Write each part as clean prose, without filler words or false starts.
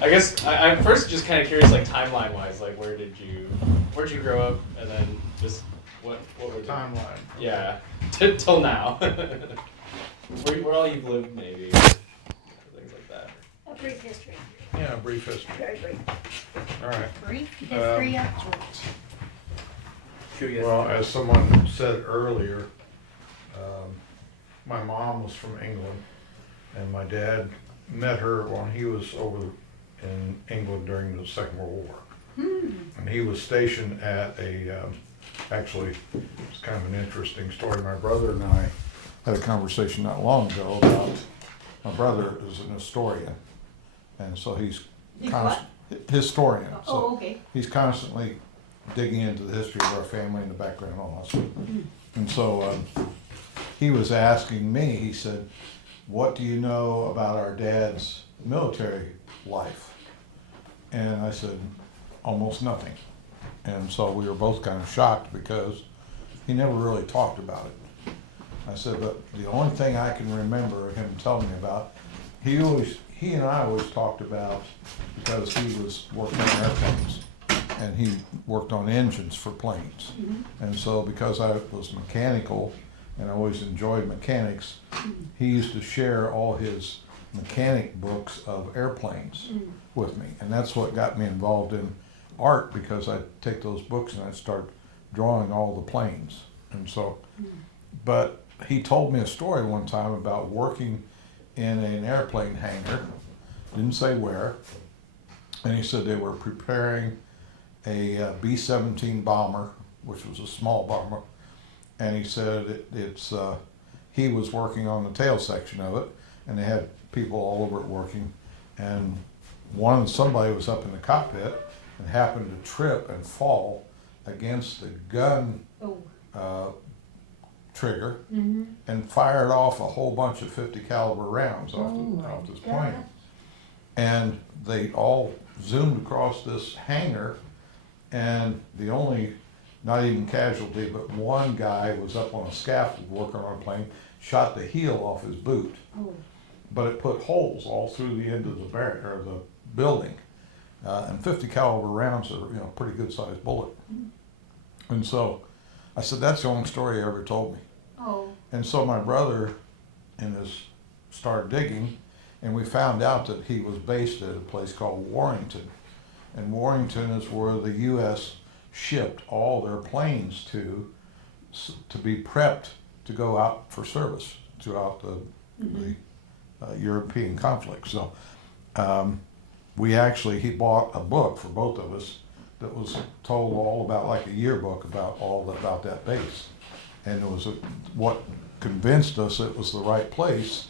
I guess I'm first just kind of curious, like timeline wise, like where'd you grow up, and then just what were the Timeline. yeah till now, where all you've lived maybe, things like that. A brief history, Yeah, brief history. very brief. All right. Brief history of Well, as someone said earlier, my mom was from England, and my dad met her when he was over in England during the Second World War. And he was stationed at actually, it's kind of an interesting story. My brother and I had a conversation not long ago about, my brother is an historian, and so he's He's what? historian. So Oh, okay. he's constantly digging into the history of our family and the background and all that stuff. And so he was asking me, he said, what do you know about our dad's military life? And I said, almost nothing. And so we were both kind of shocked because he never really talked about it. I said, but the only thing I can remember him telling me about, he and I always talked about, because he was working on airplanes and he worked on engines for planes. And so because I was mechanical and I always enjoyed mechanics, he used to share all his mechanic books of airplanes with me. And that's what got me involved in art, because I'd take those books and I'd start drawing all the planes. And so, but he told me a story one time about working in an airplane hangar, didn't say where, and he said they were preparing a B-17 bomber, which was a small bomber, and he said he was working on the tail section of it, and they had people all over it working, and somebody was up in the cockpit and happened to trip and fall against the gun trigger and fired off a whole bunch of 50 caliber rounds off this plane. And they all zoomed across this hangar, and the only, not even casualty, but one guy was up on a scaffold working on a plane, shot the heel off his boot. But it put holes all through the end of the building. And 50 caliber rounds are, pretty good sized bullet. And so I said, that's the only story he ever told me. And so my brother started digging, and we found out that he was based at a place called Warrington. And Warrington is where the U.S. shipped all their planes to be prepped to go out for service throughout the European conflict. So he bought a book for both of us that was told all about, like a yearbook about that base. And what convinced us it was the right place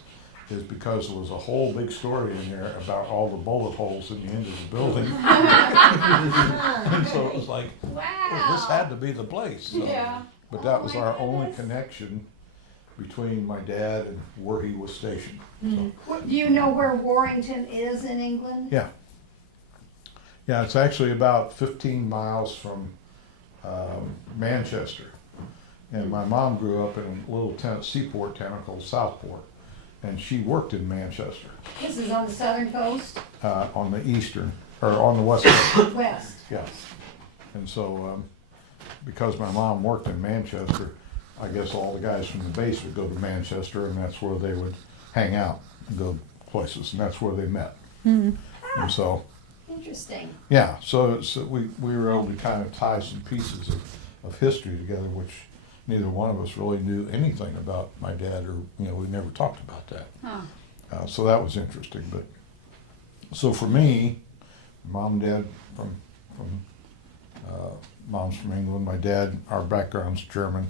is because there was a whole big story in there about all the bullet holes in the end of the building. And so it was like, well, this had to be the place. So, Yeah. but that was our only connection between my dad and where he was stationed. So, Do you know where Warrington is in England? yeah. Yeah, it's actually about 15 miles from Manchester. And my mom grew up in a little seaport town called Southport. And she worked in Manchester, This is on the southern coast? on the west coast. West. Yeah. And so, because my mom worked in Manchester, I guess all the guys from the base would go to Manchester, and that's where they would hang out and go places, and that's where they met. And so, Interesting. yeah, so we were able to kind of tie some pieces of history together, which neither one of us really knew anything about my dad, or, we never talked about that. So that was interesting. But so for me, mom and dad mom's from England, my dad, our background's German.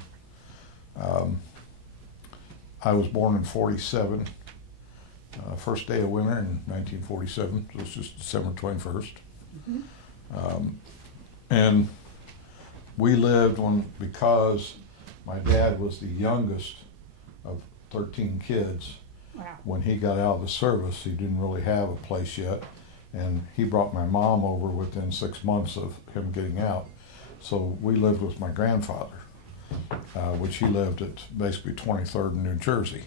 I was born in 47, first day of winter in 1947, so it's just December 21st. And we lived because my dad was the youngest of 13 kids. Wow. When he got out of the service, he didn't really have a place yet, and he brought my mom over within 6 months of him getting out. So we lived with my grandfather, which he lived at basically 23rd in New Jersey.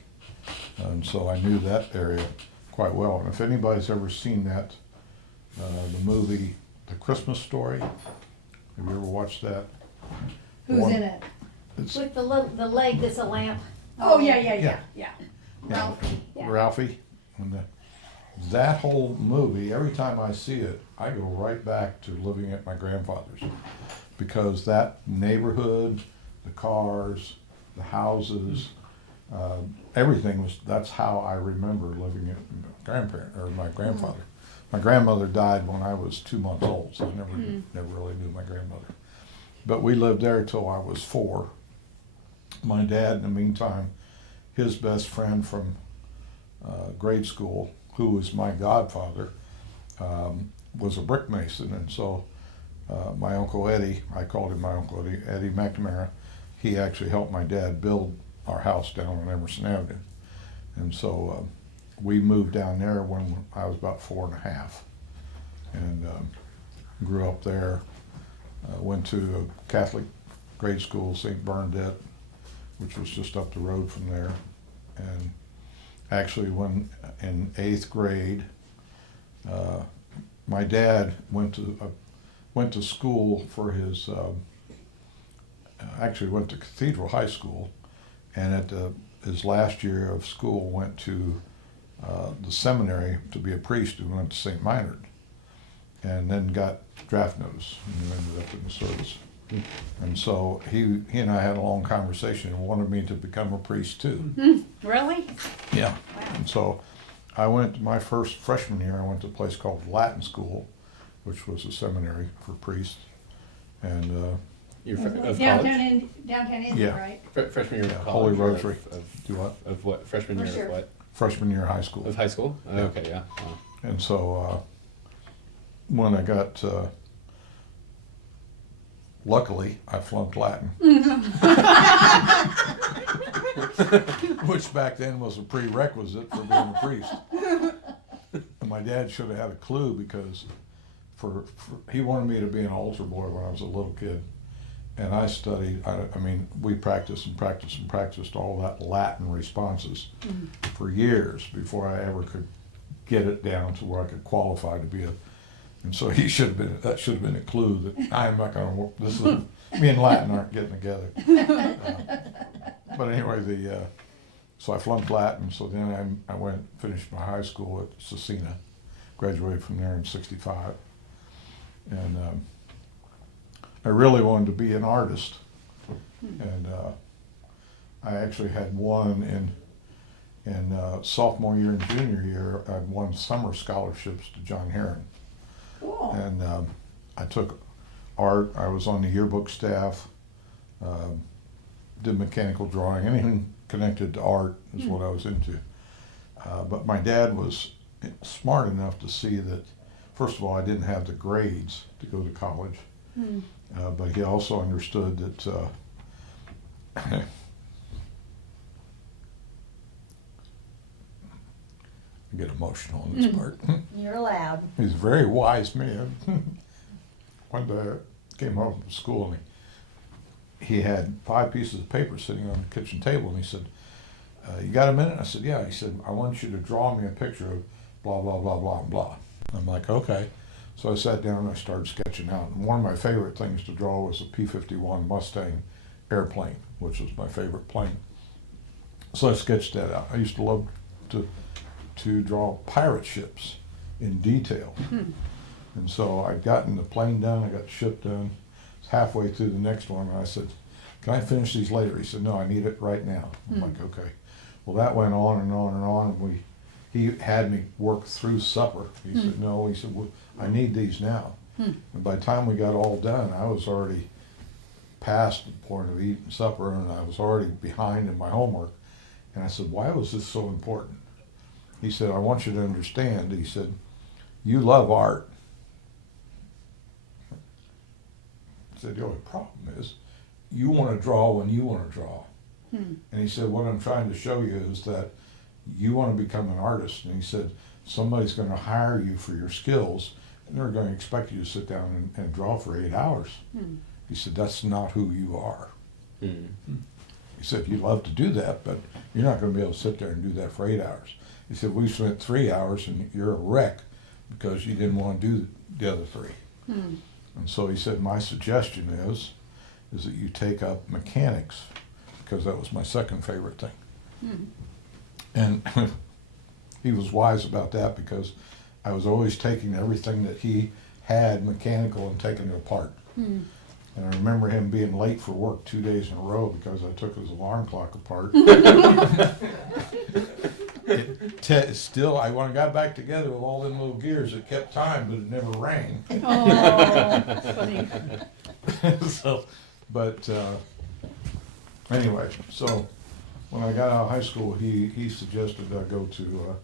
And so I knew that area quite well. And if anybody's ever seen that the movie The Christmas Story. Have you ever watched that? Who's One- in it? It's With the the leg that's a lamp. Oh, yeah, yeah, Yeah. yeah, yeah. yeah, Ralphie, yeah. Ralphie. And that whole movie, every time I see it, I go right back to living at my grandfather's. Because that neighborhood, the cars, the houses, everything that's how I remember living at my grandfather. My grandmother died when I was 2 months old, so I never really knew my grandmother. But we lived there till I was 4. My dad, in the meantime, his best friend from grade school, who was my godfather, was a brick mason, and so my Uncle Eddie, I called him my Uncle Eddie, Eddie McNamara, he actually helped my dad build our house down on Emerson Avenue. And so we moved down there when I was about 4.5, and grew up there. Went to a Catholic grade school, St. Bernadette, which was just up the road from there. And actually, when in 8th grade, my dad went to school for his. Actually, went to Cathedral High School, and at his last year of school, went to the seminary to be a priest. Who went to St. Minard, and then got draft notice and ended up in the service. And so he and I had a long conversation and wanted me to become a priest too. Really? Yeah. And so I went, my first freshman year, I went to a place called Latin School, which was a seminary for priests. And You're of college? Downtown Indy, Yeah. right? Freshman year Yeah, of Holy college? or Rosary. Do what? Of what? Freshman For year sure. of what? Freshman year of high school. Of high school? Oh, Yeah. okay, yeah. Wow. And so when I got, luckily, I flunked Latin. Which back then was a prerequisite for being a priest. And my dad should have had a clue because he wanted me to be an altar boy when I was a little kid. And I studied, I mean, we practiced and practiced and practiced all that Latin responses for years before I ever could get it down to where I could qualify to be and so that should have been a clue that I am not gonna work, me and Latin aren't getting together. But anyway, so I flunked Latin, so then I finished my high school at Cecina, graduated from there in '65. And I really wanted to be an artist. And I actually had won in sophomore year and junior year, I'd won summer scholarships to John Herron. Cool. And I took art, I was on the yearbook staff, did mechanical drawing, anything connected to art is what I was into. But my dad was smart enough to see that, first of all, I didn't have the grades to go to college, but he also understood that I get emotional on this part. You're allowed. He's a very wise man. One day I came home from school and he had 5 pieces of paper sitting on the kitchen table, and he said, you got a minute? I said, yeah. He said, I want you to draw me a picture of blah, blah, blah, blah, blah. I'm like, okay. So I sat down and I started sketching out. And one of my favorite things to draw was a P-51 Mustang airplane, which was my favorite plane. So I sketched that out. I used to love to draw pirate ships in detail. And so I'd gotten the plane done, I got the ship done. Halfway through the next one, and I said, can I finish these later? He said, no, I need it right now. I'm like, okay. Well, that went on and on and on, and he had me work through supper. He said, no, he said, well, I need these now. And by the time we got all done, I was already past the point of eating supper, and I was already behind in my homework. And I said, why was this so important? He said, I want you to understand, he said, you love art. I said, the only problem is you want to draw when you want to draw. And he said, what I'm trying to show you is that you want to become an artist. And he said, somebody's going to hire you for your skills, and they're going to expect you to sit down and draw for 8 hours. He said, that's not who you are. He said, you love to do that, but you're not going to be able to sit there and do that for 8 hours. He said, we spent 3 hours and you're a wreck because you didn't want to do the other three. And so he said, my suggestion is that you take up mechanics, because that was my second favorite thing. And he was wise about that, because I was always taking everything that he had mechanical and taking it apart. And I remember him being late for work 2 days in a row because I took his alarm clock apart. Still, when I got back together with all them little gears, it kept time, but it never rang. Oh, funny. So, but anyway, so when I got out of high school, he suggested I go to,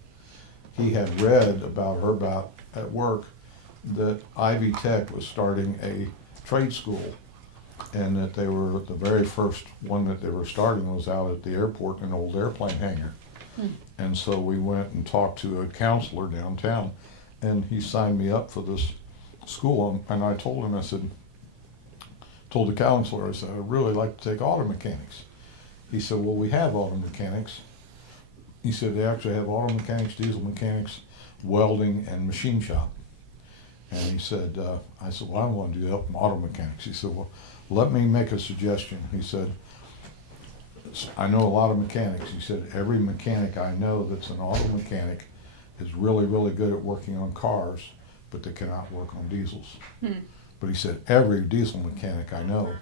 he had read about at work that Ivy Tech was starting a trade school, and that they were, the very first one that they were starting was out at the airport in an old airplane hangar. And so we went and talked to a counselor downtown, and he signed me up for this school. And I told him, I said, told the counselor, I said, I'd really like to take auto mechanics. He said, well, we have auto mechanics. He said, they actually have auto mechanics, diesel mechanics, welding, and machine shop. And he said, I said, well, I want to do auto mechanics. He said, well, let me make a suggestion. He said, I know a lot of mechanics. He said, every mechanic I know that's an auto mechanic is really, really good at working on cars, but they cannot work on diesels. But he said, every diesel mechanic I know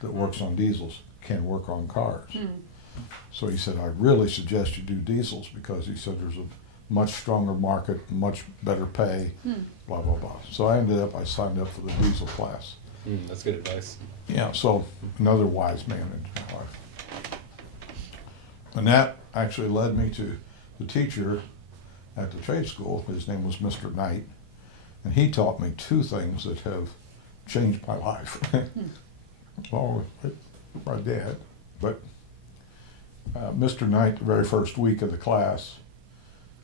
that works on diesels can work on cars. So he said, I really suggest you do diesels, because he said there's a much stronger market, much better pay, blah, blah, blah. So I signed up for the diesel class. That's good advice. Yeah, so another wise man in my life. And that actually led me to the teacher at the trade school. His name was Mr. Knight, and he taught me two things that have changed my life. Well, my dad, but Mr. Knight, the very first week of the class,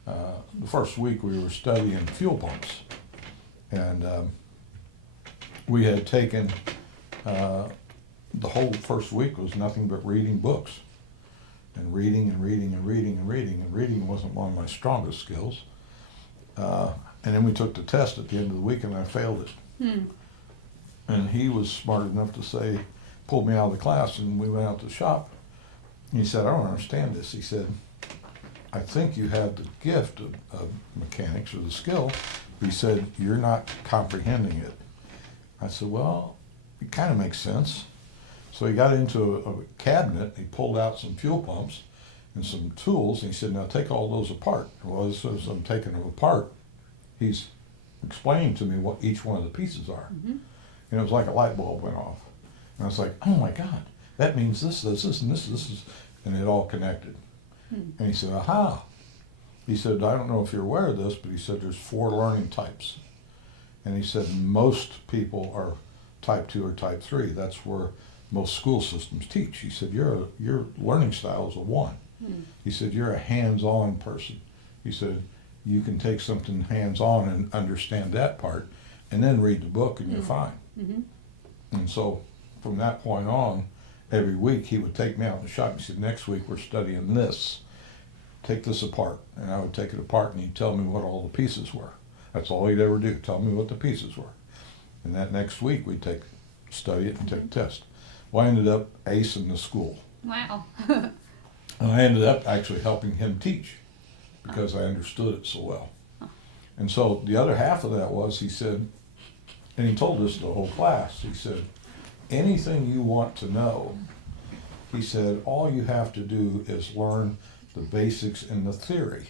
the first week we were studying fuel pumps, and we had taken, the whole first week was nothing but reading books. And reading and reading and reading and reading, and reading wasn't one of my strongest skills. And then we took the test at the end of the week, and I failed it. And he was smart enough to say, pulled me out of the class, and we went out to the shop. And he said, I don't understand this. He said, I think you have the gift of mechanics, or the skill. He said, you're not comprehending it. I said, well, it kind of makes sense. So he got into a cabinet, he pulled out some fuel pumps and some tools, and he said, now take all those apart. Well, as I'm taking them apart, he's explaining to me what each one of the pieces are. And it was like a light bulb went off. And I was like, oh my God, that means this, and this is, and it all connected. And he said, aha. He said, I don't know if you're aware of this, but he said there's 4 learning types. And he said most people are type 2 or type 3. That's where most school systems teach. He said, your learning style is a 1. He said, you're a hands-on person. He said, you can take something hands-on and understand that part, and then read the book, and you're fine. And so from that point on, every week he would take me out in the shop. He said, next week we're studying this. Take this apart. And I would take it apart, and he'd tell me what all the pieces were. That's all he'd ever do, tell me what the pieces were. And that next week we'd study it and take a test. Well, I ended up acing the school. Wow. And I ended up actually helping him teach, because I understood it so well. And so the other half of that was, he said, and he told this to the whole class, he said, anything you want to know, he said, all you have to do is learn the basics in the theory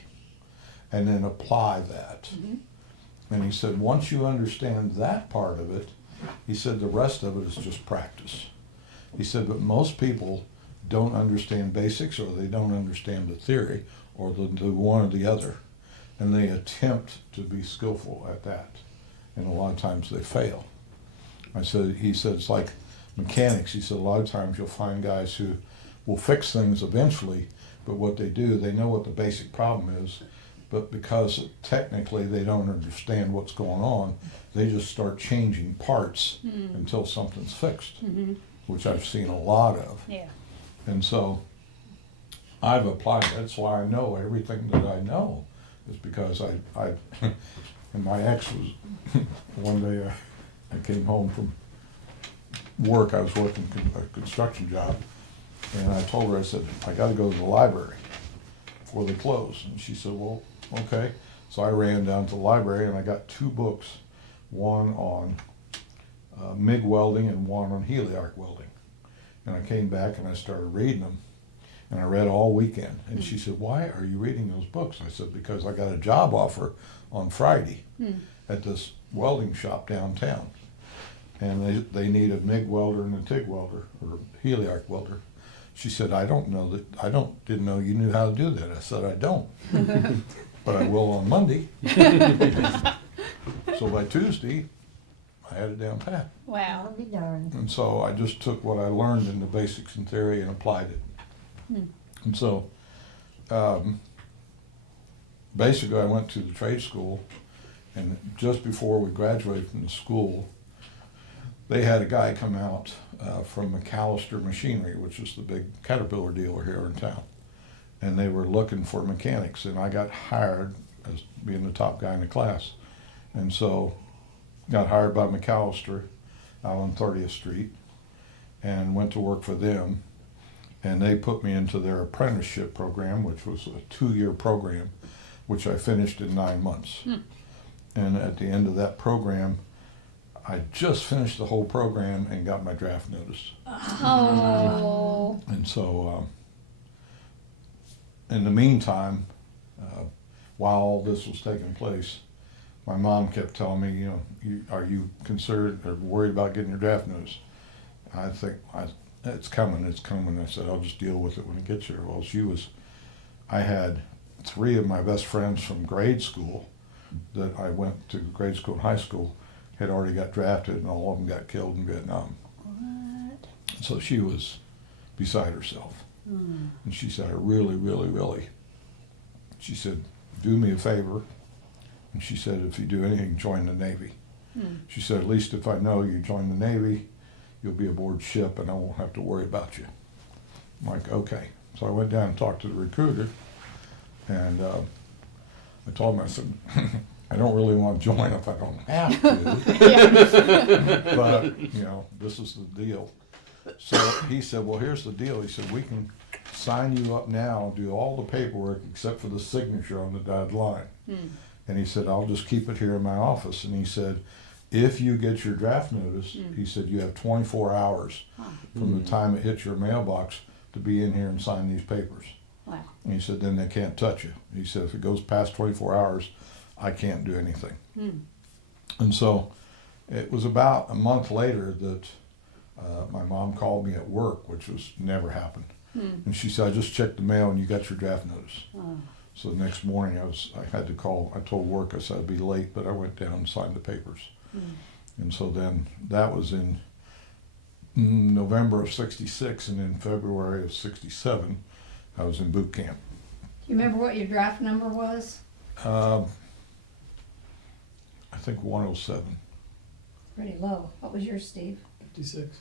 and then apply that. And he said, once you understand that part of it, he said, the rest of it is just practice. He said, but most people don't understand basics, or they don't understand the theory, or they'll do one or the other. And they attempt to be skillful at that. And a lot of times they fail. He said, it's like mechanics. He said, a lot of times you'll find guys who will fix things eventually, but what they do, they know what the basic problem is, but because technically they don't understand what's going on, they just start changing parts until something's fixed, which I've seen a lot of. Yeah. And so I've applied. That's why I know everything that I know, is because I And my ex was, one day I came home from work, I was working a construction job, and I told her, I said, I gotta go to the library before they close. And she said, well, okay. So I ran down to the library and I got 2 books, one on MIG welding and one on heliarc welding. And I came back and I started reading them, and I read all weekend. And she said, why are you reading those books? I said, because I got a job offer on Friday at this welding shop downtown. And they need a MIG welder and a TIG welder, or heliarc welder. She said, didn't know you knew how to do that. I said, I don't, but I will on Monday. So by Tuesday, I had it down pat. Wow. I'll be darned. And so I just took what I learned in the basics and theory and applied it. And so, basically I went to the trade school, and just before we graduated from the school, they had a guy come out from McAllister Machinery, which is the big Caterpillar dealer here in town. And they were looking for mechanics, and I got hired as being the top guy in the class. And so, got hired by McAllister out on 30th Street and went to work for them. And they put me into their apprenticeship program, which was a 2-year program, which I finished in 9 months. And at the end of that program, I just finished the whole program and got my draft notice. Oh. And so, in the meantime, while all this was taking place, my mom kept telling me, are you concerned or worried about getting your draft notice? I think it's coming. I said, I'll just deal with it when it gets here. Well, I had 3 of my best friends from grade school that I went to grade school and high school had already got drafted, and all of them got killed in Vietnam. What? So she was beside herself. And she said, I really, she said, do me a favor. And she said, if you do anything, join the Navy. She said, at least if I know you join the Navy, you'll be aboard ship and I won't have to worry about you. I'm like, okay. So I went down and talked to the recruiter, and I told him, I said, I don't really want to join if I don't have to. But, this is the deal. So he said, well, here's the deal. He said, we can sign you up now, do all the paperwork except for the signature on the dotted line. And he said, I'll just keep it here in my office. And he said, if you get your draft notice, he said, you have 24 hours from the time it hits your mailbox to be in here and sign these papers. Wow. And he said, then they can't touch you. He said, if it goes past 24 hours, I can't do anything. And so it was about a month later that my mom called me at work, which was never happened. And she said, I just checked the mail and you got your draft notice. So the next morning I had to call. I told work, I said I'd be late, but I went down and signed the papers. And so then that was in November of '66, and in February of '67, I was in boot camp. You remember what your draft number was? I think 107. Pretty low. What was yours, Steve? 56.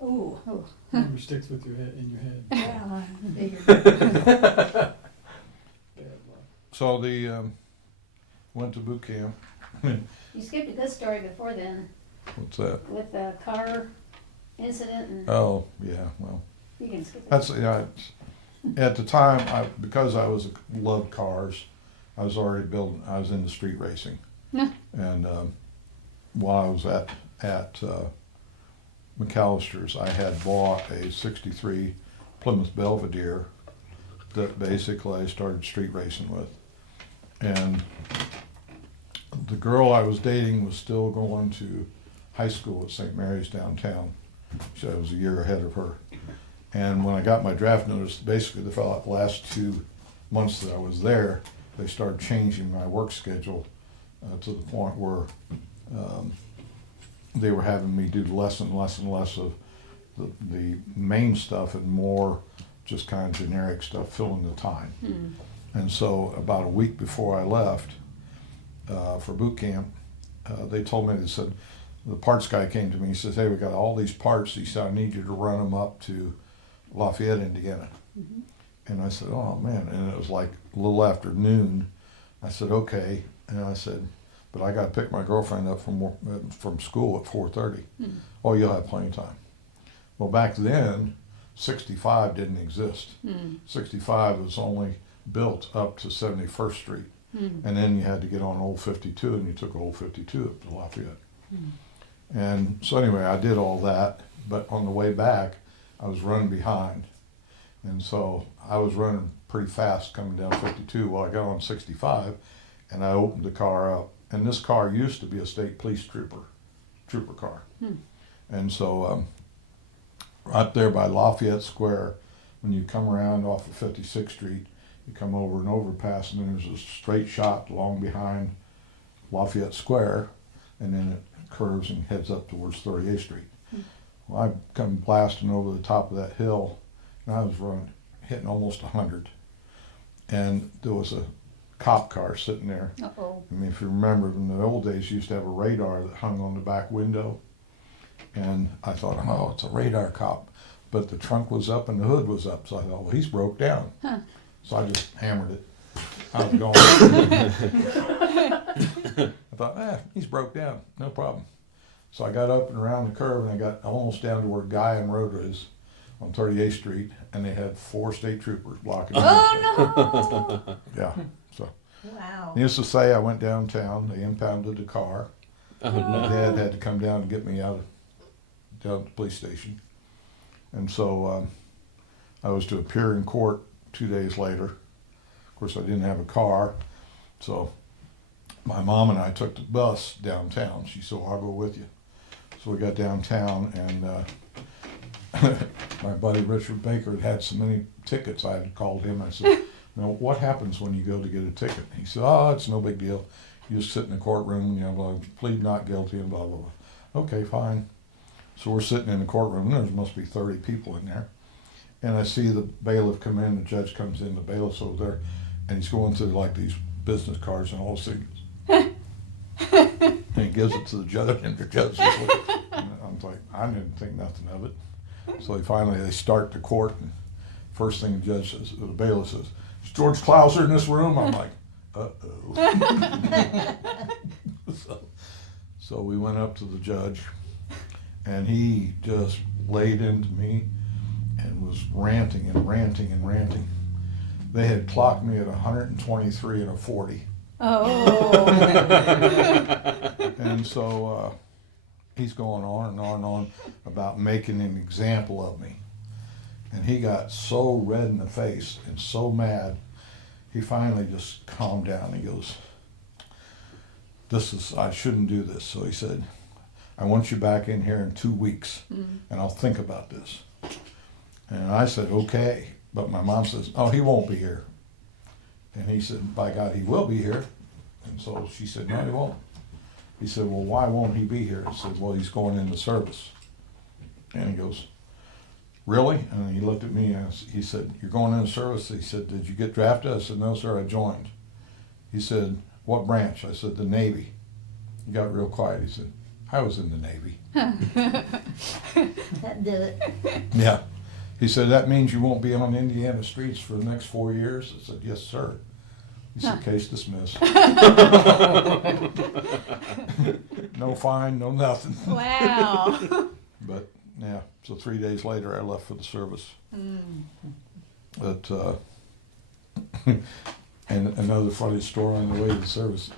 Ooh. Oh. Number sticks with your head in your head. Yeah, I figured. Bad luck. So went to boot camp. You skipped a good story before then, What's that? with the car incident, and Oh, yeah, well. you can skip it. That's, at the time, because I loved cars, I was into street racing. And while I was at McAllister's, I had bought a '63 Plymouth Belvedere that basically I started street racing with. And the girl I was dating was still going to high school at St. Mary's downtown. So I was a year ahead of her. And when I got my draft notice, basically the last 2 months that I was there, they started changing my work schedule to the point where they were having me do less and less of the main stuff and more just kind of generic stuff, filling the time. And so about a week before I left for boot camp, they told me, they said, the parts guy came to me, he says, hey, we got all these parts. He said, I need you to run them up to Lafayette, Indiana. And I said, oh man, and it was like a little after noon. I said, okay. And I said, but I got to pick my girlfriend up from school at 4:30. Oh, you'll have plenty of time. Well, back then, 65 didn't exist. 65 was only built up to 71st Street. And then you had to get on Old 52, and you took Old 52 up to Lafayette. And so anyway, I did all that, but on the way back, I was running behind. And so I was running pretty fast coming down 52. Well, I got on 65, and I opened the car up. And this car used to be a state police trooper car. And so right there by Lafayette Square, when you come around off of 56th Street, you come over an overpass, and then there's a straight shot along behind Lafayette Square, and then it curves and heads up towards 38th Street. Well, I come blasting over the top of that hill, and I was hitting almost 100. And there was a cop car sitting there. Uh-oh. I mean, if you remember, in the old days, you used to have a radar that hung on the back window. And I thought, oh, it's a radar cop. But the trunk was up and the hood was up, so I thought, well, he's broke down. So I just hammered it. I was going. I thought, he's broke down, no problem. So I got up and around the curve, and I got almost down to where Guy and Road is on 38th Street, and they had 4 state troopers blocking the Oh, no! Yeah, so. Wow. Needless to say, I went downtown, they impounded the car. Oh, My no. dad had to come down and get me down to the police station. And so I was to appear in court 2 days later. Of course, I didn't have a car, so my mom and I took the bus downtown. She said, I'll go with you. So we got downtown, and my buddy Richard Baker had so many tickets. I had called him. I said, now, what happens when you go to get a ticket? He said, it's no big deal. You just sit in the courtroom, blah, plead not guilty, and blah, blah, blah. Okay, fine. So we're sitting in the courtroom, and there must be 30 people in there. And I see the bailiff come in, the judge comes in, the bailiff's over there, and he's going through like these business cards and all this thing. And he gives it to the judge, and the judge is looking. And I'm like, I didn't think nothing of it. So they start the court, and first thing the judge says, the bailiff says, is George Clouser in this room? I'm like, uh-oh. So we went up to the judge, and he just laid into me and was ranting and ranting and ranting. They had clocked me at 123 and a 40. Oh. And so he's going on and on and on about making an example of me. And he got so red in the face and so mad, he finally just calmed down. He goes, I shouldn't do this. So he said, I want you back in here in 2 weeks, and I'll think about this. And I said, okay. But my mom says, he won't be here. And he said, by God, he will be here. And so she said, no, he won't. He said, well, why won't he be here? I said, well, he's going into service. And he goes, really? And he looked at me and he said, you're going into service? He said, did you get drafted? I said, no, sir, I joined. He said, what branch? I said, the Navy. He got real quiet. He said, I was in the Navy. That did it. Yeah. He said, that means you won't be on Indiana streets for the next 4 years? I said, yes, sir. He said, case dismissed. No fine, no nothing. Wow. But, yeah, so 3 days later, I left for the service. But, and another funny story on the way to the service.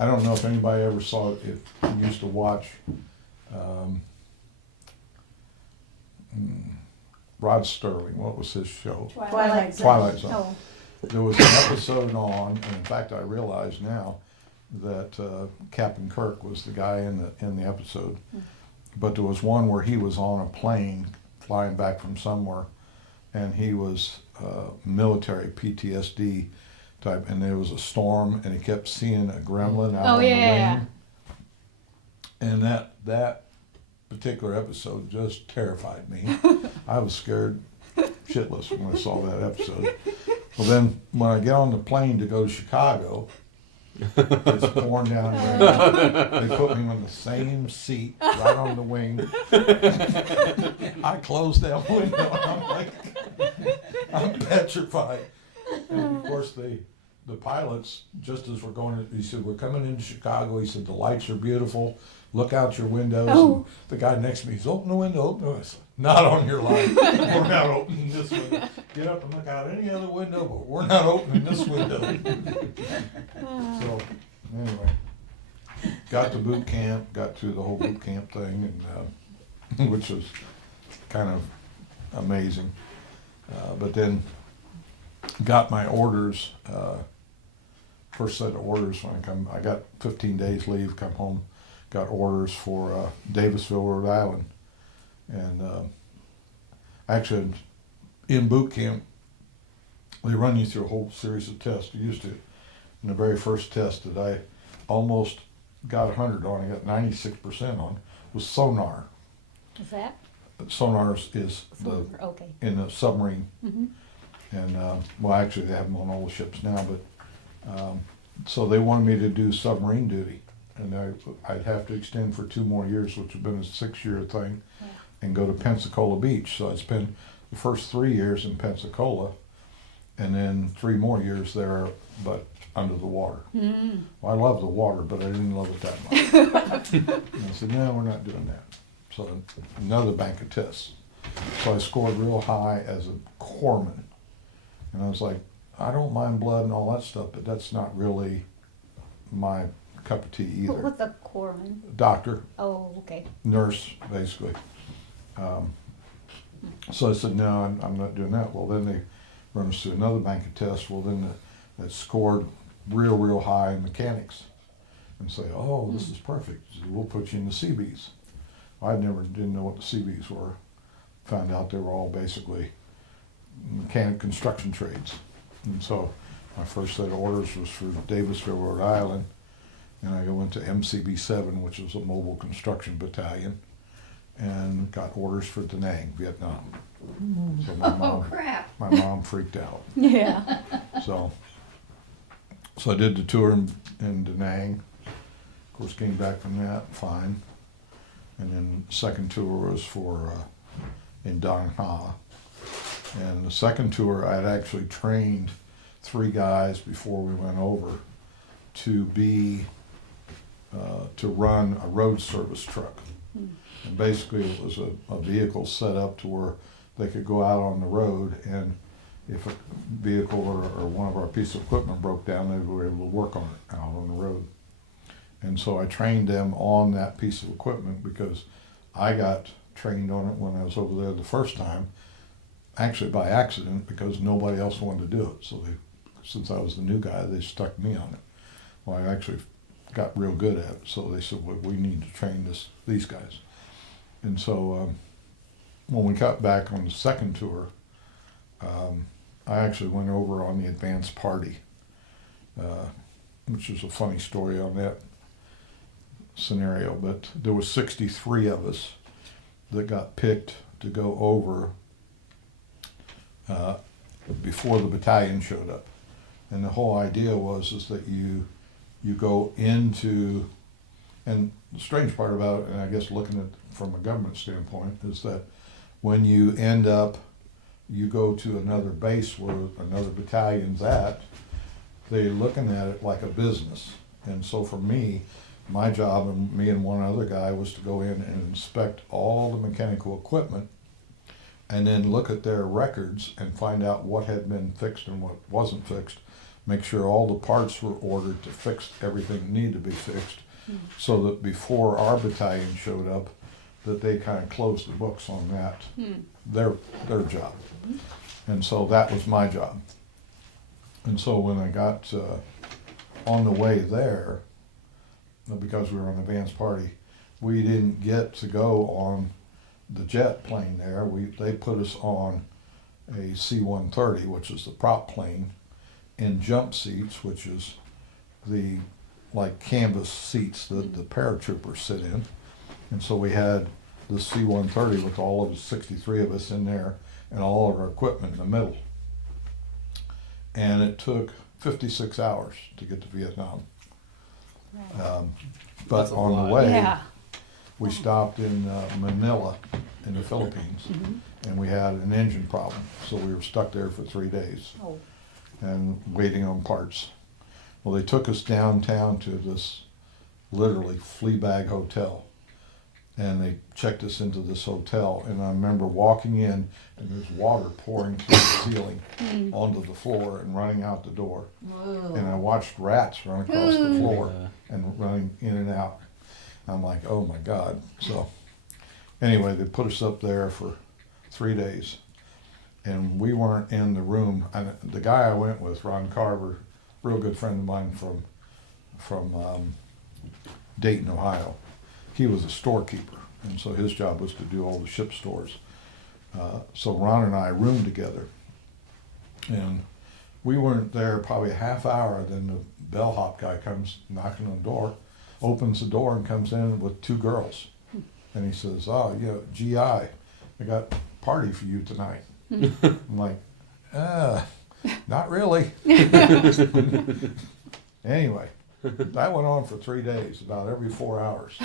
I don't know if anybody ever saw it, if you used to watch Rod Sterling. What was his show? Twilight Zone. Twilight Zone. Oh. There was an episode on, and in fact I realize now that Captain Kirk was the guy in the episode. But there was one where he was on a plane flying back from somewhere, and he was military PTSD type, and there was a storm, and he kept seeing a gremlin out on the wing. And that particular episode just terrified me. I was scared shitless when I saw that episode. Well, then when I get on the plane to go to Chicago, it's pouring down rain. They put me in the same seat, right on the wing. I closed that window, and I'm petrified. And of course, they the pilots, just as we're going, he said, we're coming into Chicago, he said, the lights are beautiful, look out your windows. Oh. And the guy next to me, he's open the window, open the window. I said, not on your light, we're not opening this window. Get up and look out any other window, but we're not opening this window. So, anyway, got to boot camp, got through the whole boot camp thing, and which was kind of amazing. But then got my orders, first set of orders when I got 15 days leave, come home, got orders for Davisville, Rhode Island. And actually, in boot camp, they run you through a whole series of tests. You used to, in the very first test that I almost got 100 on, I got 96% on, was sonar. Is that? Sonar is the Okay. in the submarine. Mm-hmm. And, well, actually, they have them on all the ships now, but, so they wanted me to do submarine duty. And I'd have to extend for 2 more years, which would have been a 6-year thing, Yeah. and go to Pensacola Beach. So I spent the first 3 years in Pensacola, and then 3 more years there, but under the water. Mm. Well, I love the water, but I didn't love it that much. And I said, no, we're not doing that. So another bank of tests. So I scored real high as a corpsman. And I was like, I don't mind blood and all that stuff, but that's not really my cup of tea What either. was the corpsman? Doctor, Oh, okay. nurse, basically. So I said, no, I'm not doing that. Well, then they run us through another bank of tests. Well, then that scored real high in mechanics. And say, oh, this is perfect. So we'll put you in the Seabees. I didn't know what the Seabees were. Found out they were all basically mechanic construction trades. And so my first set of orders was for Davisville, Rhode Island. And I went to MCB 7, which was a mobile construction battalion, and got orders for Da Nang, Vietnam. So Oh, crap. my mom freaked out. Yeah. So I did the tour in Da Nang. Of course, came back from that, fine. And then the second tour was for in Dong Ha. And the second tour, I'd actually trained 3 guys before we went over to be to run a road service truck. And basically, it was a vehicle set up to where they could go out on the road, and if a vehicle or one of our pieces of equipment broke down, they were able to work on it out on the road. And so I trained them on that piece of equipment because I got trained on it when I was over there the first time, actually by accident, because nobody else wanted to do it. So since I was the new guy, they stuck me on it. Well, I actually got real good at it. So they said, well, we need to train these guys. And so when we got back on the second tour, I actually went over on the advanced party, which is a funny story on that scenario. But there was 63 of us that got picked to go over before the battalion showed up. And the whole idea is that you go into, and the strange part about it, and I guess looking at it from a government standpoint, is that when you end up, you go to another base where another battalion's at, they're looking at it like a business. And so for me, my job, and me and one other guy, was to go in and inspect all the mechanical equipment and then look at their records and find out what had been fixed and what wasn't fixed. Make sure all the parts were ordered to fix everything that needed to be fixed, so that before our battalion showed up, that they kind of closed the books on that, their job. And so that was my job. And so when I got on the way there, because we were on advanced party, we didn't get to go on the jet plane there. They put us on a C-130, which is the prop plane, in jump seats, which is the like canvas seats that the paratroopers sit in. And so we had the C-130 with all of the 63 of us in there and all of our equipment in the middle. And it took 56 hours to get to Vietnam. But That's a on lot. the way, Yeah. we stopped in Manila in the Philippines, and we had an engine problem. So we were stuck there for 3 days Oh. and waiting on parts. Well, they took us downtown to this literally flea bag hotel. And they checked us into this hotel, and I remember walking in, and there's water pouring through the ceiling onto the floor and running out the door. And I watched rats run across the floor and running in and out. I'm like, oh my God. So anyway, they put us up there for 3 days, and we weren't in the room. The guy I went with, Ron Carver, real good friend of mine from Dayton, Ohio. He was a storekeeper, and so his job was to do all the ship stores. So Ron and I roomed together, and we weren't there probably a half hour. Then the bellhop guy comes knocking on the door, opens the door, and comes in with 2 girls, and he says, "Oh, yeah, GI, I got a party for you tonight." I'm like, not really. Anyway, that went on for 3 days, about every 4 hours.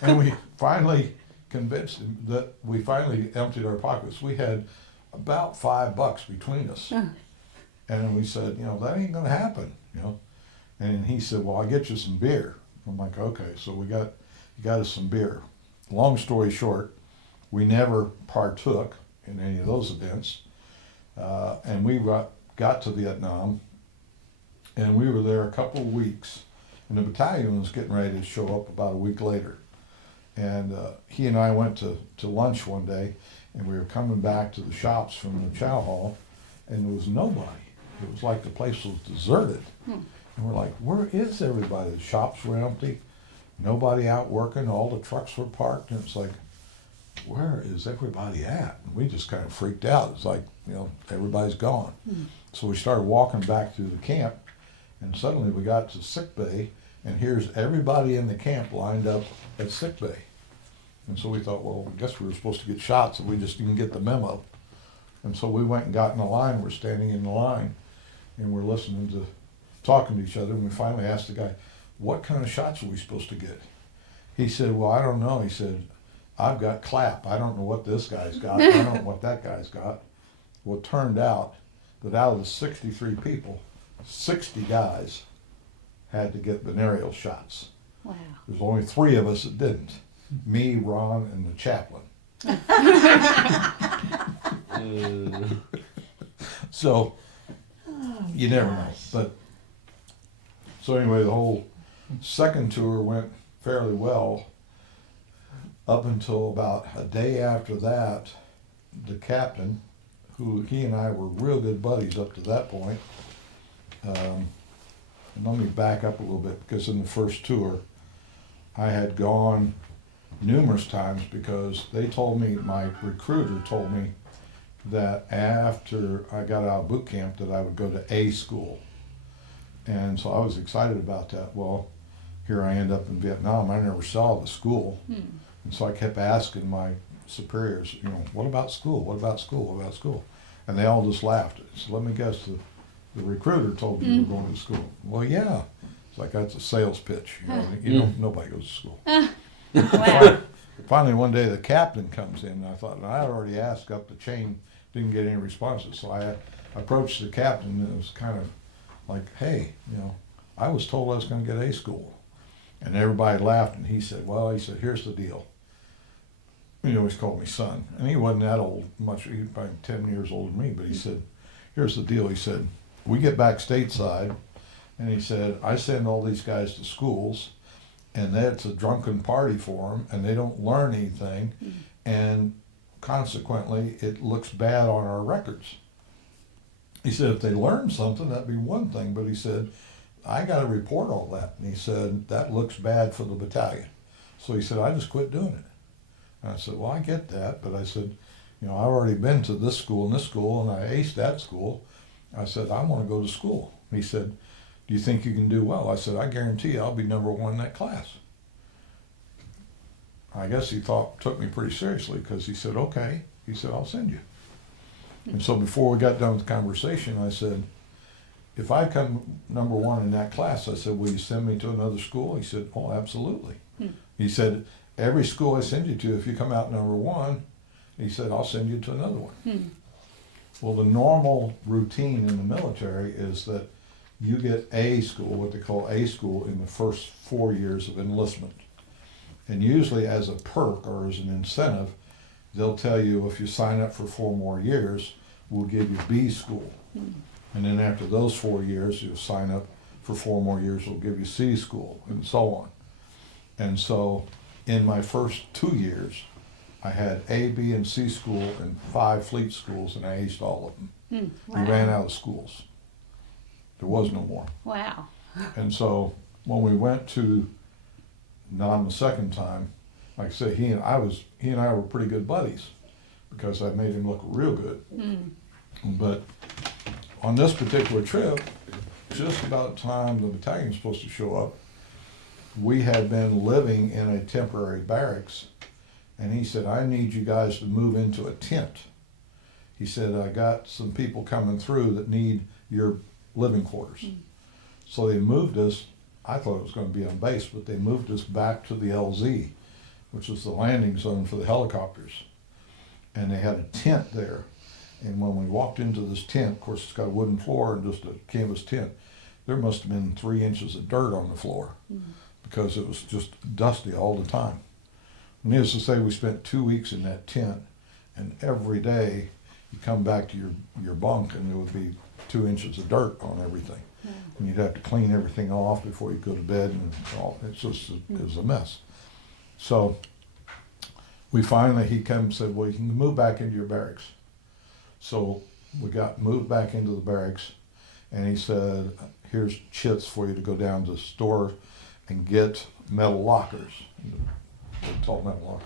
And we finally convinced him that we finally emptied our pockets. We had about $5 between us. And then we said, that ain't gonna happen, And he said, well, I'll get you some beer. I'm like, okay. So he got us some beer. Long story short, we never partook in any of those events. And we got to Vietnam, and we were there a couple of weeks. And the battalion was getting ready to show up about a week later. And he and I went to lunch one day, and we were coming back to the shops from the chow hall, and there was nobody. It was like the place was deserted. And we're like, where is everybody? The shops were empty, nobody out working, all the trucks were parked, and it's like, where is everybody at? And we just kind of freaked out. It's like, everybody's gone. So we started walking back through the camp, and suddenly we got to sick bay, and here's everybody in the camp lined up at sick bay. And so we thought, well, I guess we were supposed to get shots, and we just didn't get the memo. And so we went and got in the line. We're standing in the line, and we're talking to each other, and we finally asked the guy, what kind of shots are we supposed to get? He said, well, I don't know. He said, I've got clap. I don't know what this guy's got. I don't know what that guy's got. Well, it turned out that out of the 63 people, 60 guys had to get venereal shots. Wow. There's only 3 of us that didn't. Me, Ron, and the chaplain. So, you never know. But so anyway, the whole second tour went fairly well up until about a day after that. The captain, who he and I were real good buddies up to that point. And let me back up a little bit, because in the first tour, I had gone numerous times because they told me, my recruiter told me that after I got out of boot camp that I would go to A school. And so I was excited about that. Well, here I end up in Vietnam. I never saw the school. And so I kept asking my superiors, what about school? What about school? What about school? And they all just laughed. So let me guess, the recruiter told me you were going to school. Well, yeah. It's like that's a sales pitch. Nobody goes to school. Wow. Finally, one day the captain comes in, and I thought, I had already asked up the chain, didn't get any responses. So I approached the captain, and it was kind of like, hey, I was told I was going to get A school. And everybody laughed, and he said, here's the deal. He always called me son. And he wasn't that old, much, he was probably 10 years older than me, but he said, here's the deal. He said, we get back stateside, and he said, I send all these guys to schools, and that's a drunken party for them, and they don't learn anything, and consequently, it looks bad on our records. He said, if they learn something, that'd be one thing, but he said, I got to report all that. And he said, that looks bad for the battalion. So he said, I just quit doing it. And I said, well, I get that, but I said, I've already been to this school and this school, and I aced that school. I said, I want to go to school. He said, do you think you can do well? I said, I guarantee you I'll be number 1 in that class. I guess he took me pretty seriously, because he said, okay. He said, I'll send you. And so before we got done with the conversation, I said, if I come number 1 in that class, I said, will you send me to another school? He said, oh, absolutely. He said, every school I send you to, if you come out number 1, he said, I'll send you to another one. Well, the normal routine in the military is that you get A school, what they call A school, in the first 4 years of enlistment. And usually as a perk or as an incentive, they'll tell you if you sign up for 4 more years, we'll give you B school. And then after those 4 years, you'll sign up for 4 more years, we'll give you C school, and so on. And so in my first 2 years, I had A, B, and C school and 5 fleet schools, and I aced all of them. We ran out of schools. There was no more. Wow. And so when we went to Nam the second time, like I said, he and I were pretty good buddies because I made him look real good. But on this particular trip, just about the time the battalion was supposed to show up, we had been living in a temporary barracks, and he said, I need you guys to move into a tent. He said, I got some people coming through that need your living quarters. So they moved us, I thought it was going to be on base, but they moved us back to the LZ, which is the landing zone for the helicopters. And they had a tent there. And when we walked into this tent, of course it's got a wooden floor and just a canvas tent, there must have been 3 inches of dirt on the floor because it was just dusty all the time. Needless to say, we spent 2 weeks in that tent, and every day you come back to your bunk and there would be 2 inches of dirt on everything. And you'd have to clean everything off before you go to bed, and all. It was a mess. So he came and said, well, you can move back into your barracks. So we got moved back into the barracks, and he said, here's chits for you to go down to the store and get metal lockers, tall metal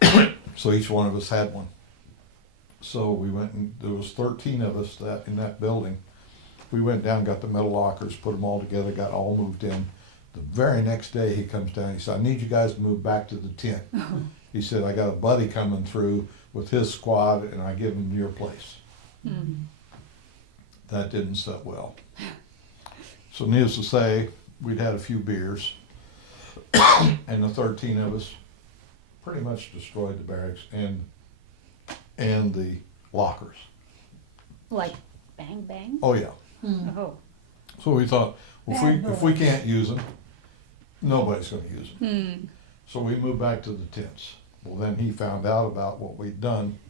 lockers. So each one of us had one. So we went, and there was 13 of us in that building. We went down, got the metal lockers, put them all together, got all moved in. The very next day he comes down, he said, I need you guys to move back to the tent. He said, I got a buddy coming through with his squad, and I give him your place. That didn't sit well. So needless to say, we'd had a few beers, and the 13 of us pretty much destroyed the barracks and the lockers. Like bang bang? Oh yeah. Oh. So we thought, well, Bad if we boys. can't use them, nobody's going to use them. So we moved back to the tents. Well, then he found out about what we'd done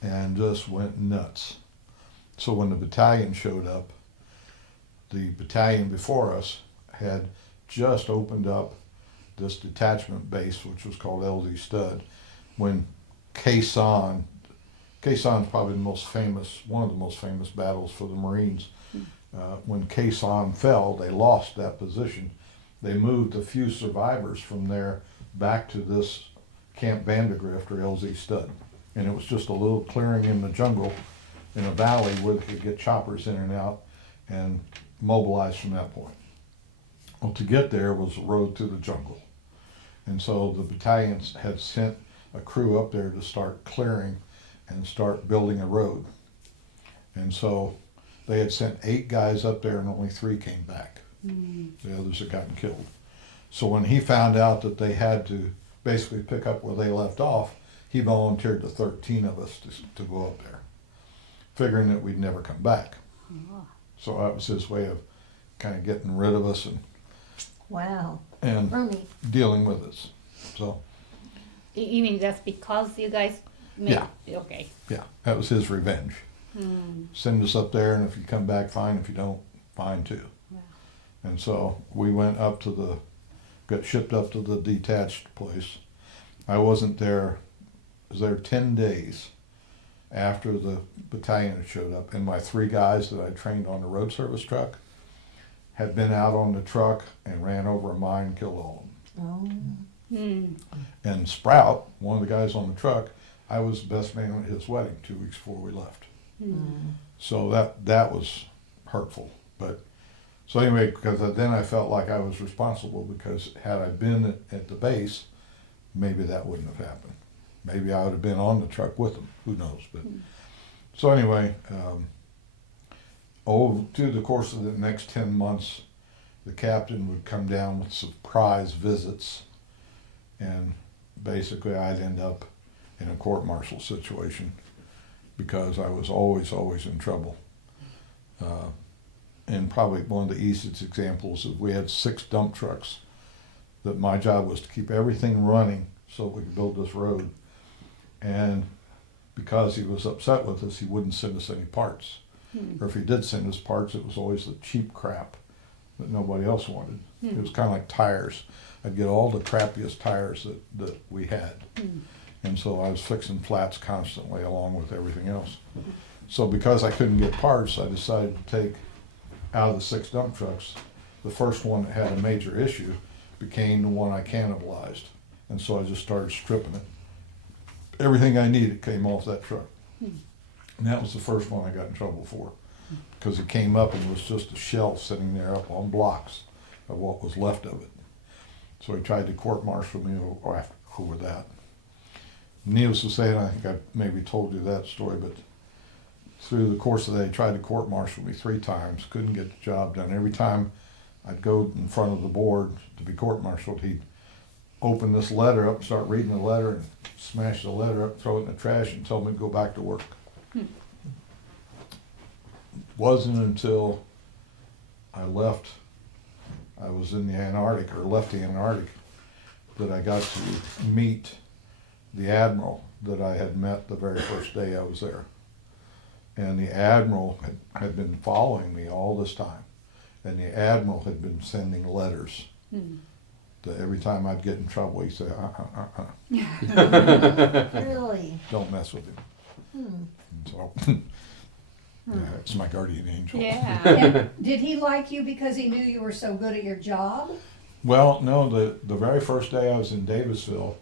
and just went nuts. So when the battalion showed up, the battalion before us had just opened up this detachment base, which was called LZ Stud, when Khe Sanh is probably one of the most famous battles for the Marines. When Khe Sanh fell, they lost that position. They moved a few survivors from there back to this Camp Vandegrift or LZ Stud. And it was just a little clearing in the jungle in a valley where they could get choppers in and out and mobilize from that point. Well, to get there was a road through the jungle. And so the battalions had sent a crew up there to start clearing and start building a road. And so they had sent 8 guys up there and only 3 came back. The others had gotten killed. So when he found out that they had to basically pick up where they left off, he volunteered the 13 of us to go up there, figuring that we'd never come back. So that was his way of kind of getting rid of us Wow. and Roomy. dealing with us. So You mean that's because you guys made? Yeah. Okay. yeah, that was his revenge. Send us up there, and if you come back, fine. If you don't, fine too. Wow. And so we went up got shipped up to the detached place. I wasn't there. I was there 10 days after the battalion had showed up, and my 3 guys that I trained on the road service truck had been out on the truck and ran over a mine and killed all of them. Oh. And Sprout, one of the guys on the truck, I was the best man at his wedding 2 weeks before we left. So that was hurtful. But so anyway, because then I felt like I was responsible, because had I been at the base, maybe that wouldn't have happened. Maybe I would have been on the truck with them. Who knows? But so anyway, through the course of the next 10 months, the captain would come down with surprise visits, and basically I'd end up in a court-martial situation because I was always in trouble. and probably one of the easiest examples is we had 6 dump trucks that my job was to keep everything running so we could build this road. And because he was upset with us, he wouldn't send us any parts. Or if he did send us parts, it was always the cheap crap that nobody else wanted. It was kind of like tires. I'd get all the crappiest tires that we had. And so I was fixing flats constantly along with everything else. So because I couldn't get parts, I decided to take out of the 6 dump trucks, the first one that had a major issue became the one I cannibalized. And so I just started stripping it. Everything I needed came off that truck. And that was the first one I got in trouble for, because it came up and was just a shelf sitting there up on blocks of what was left of it. So he tried to court-martial me over that. Needless to say, and I think I maybe told you that story, but through the course of that, he tried to court-martial me 3 times, couldn't get the job done. Every time I'd go in front of the board to be court-martialed, he'd open this letter up, start reading the letter, and smash the letter up, throw it in the trash, and tell me to go back to work. Wasn't until I left, I was in the Antarctic, or left the Antarctic, that I got to meet the admiral that I had met the very first day I was there. And the admiral had been following me all this time. And the admiral had been sending letters. That every time I'd get in trouble, he'd say, Really? don't mess with him. And so, yeah, it's my guardian angel. Yeah. And did he like you because he knew you were so good at your job? Well, no, the very first day I was in Davisville,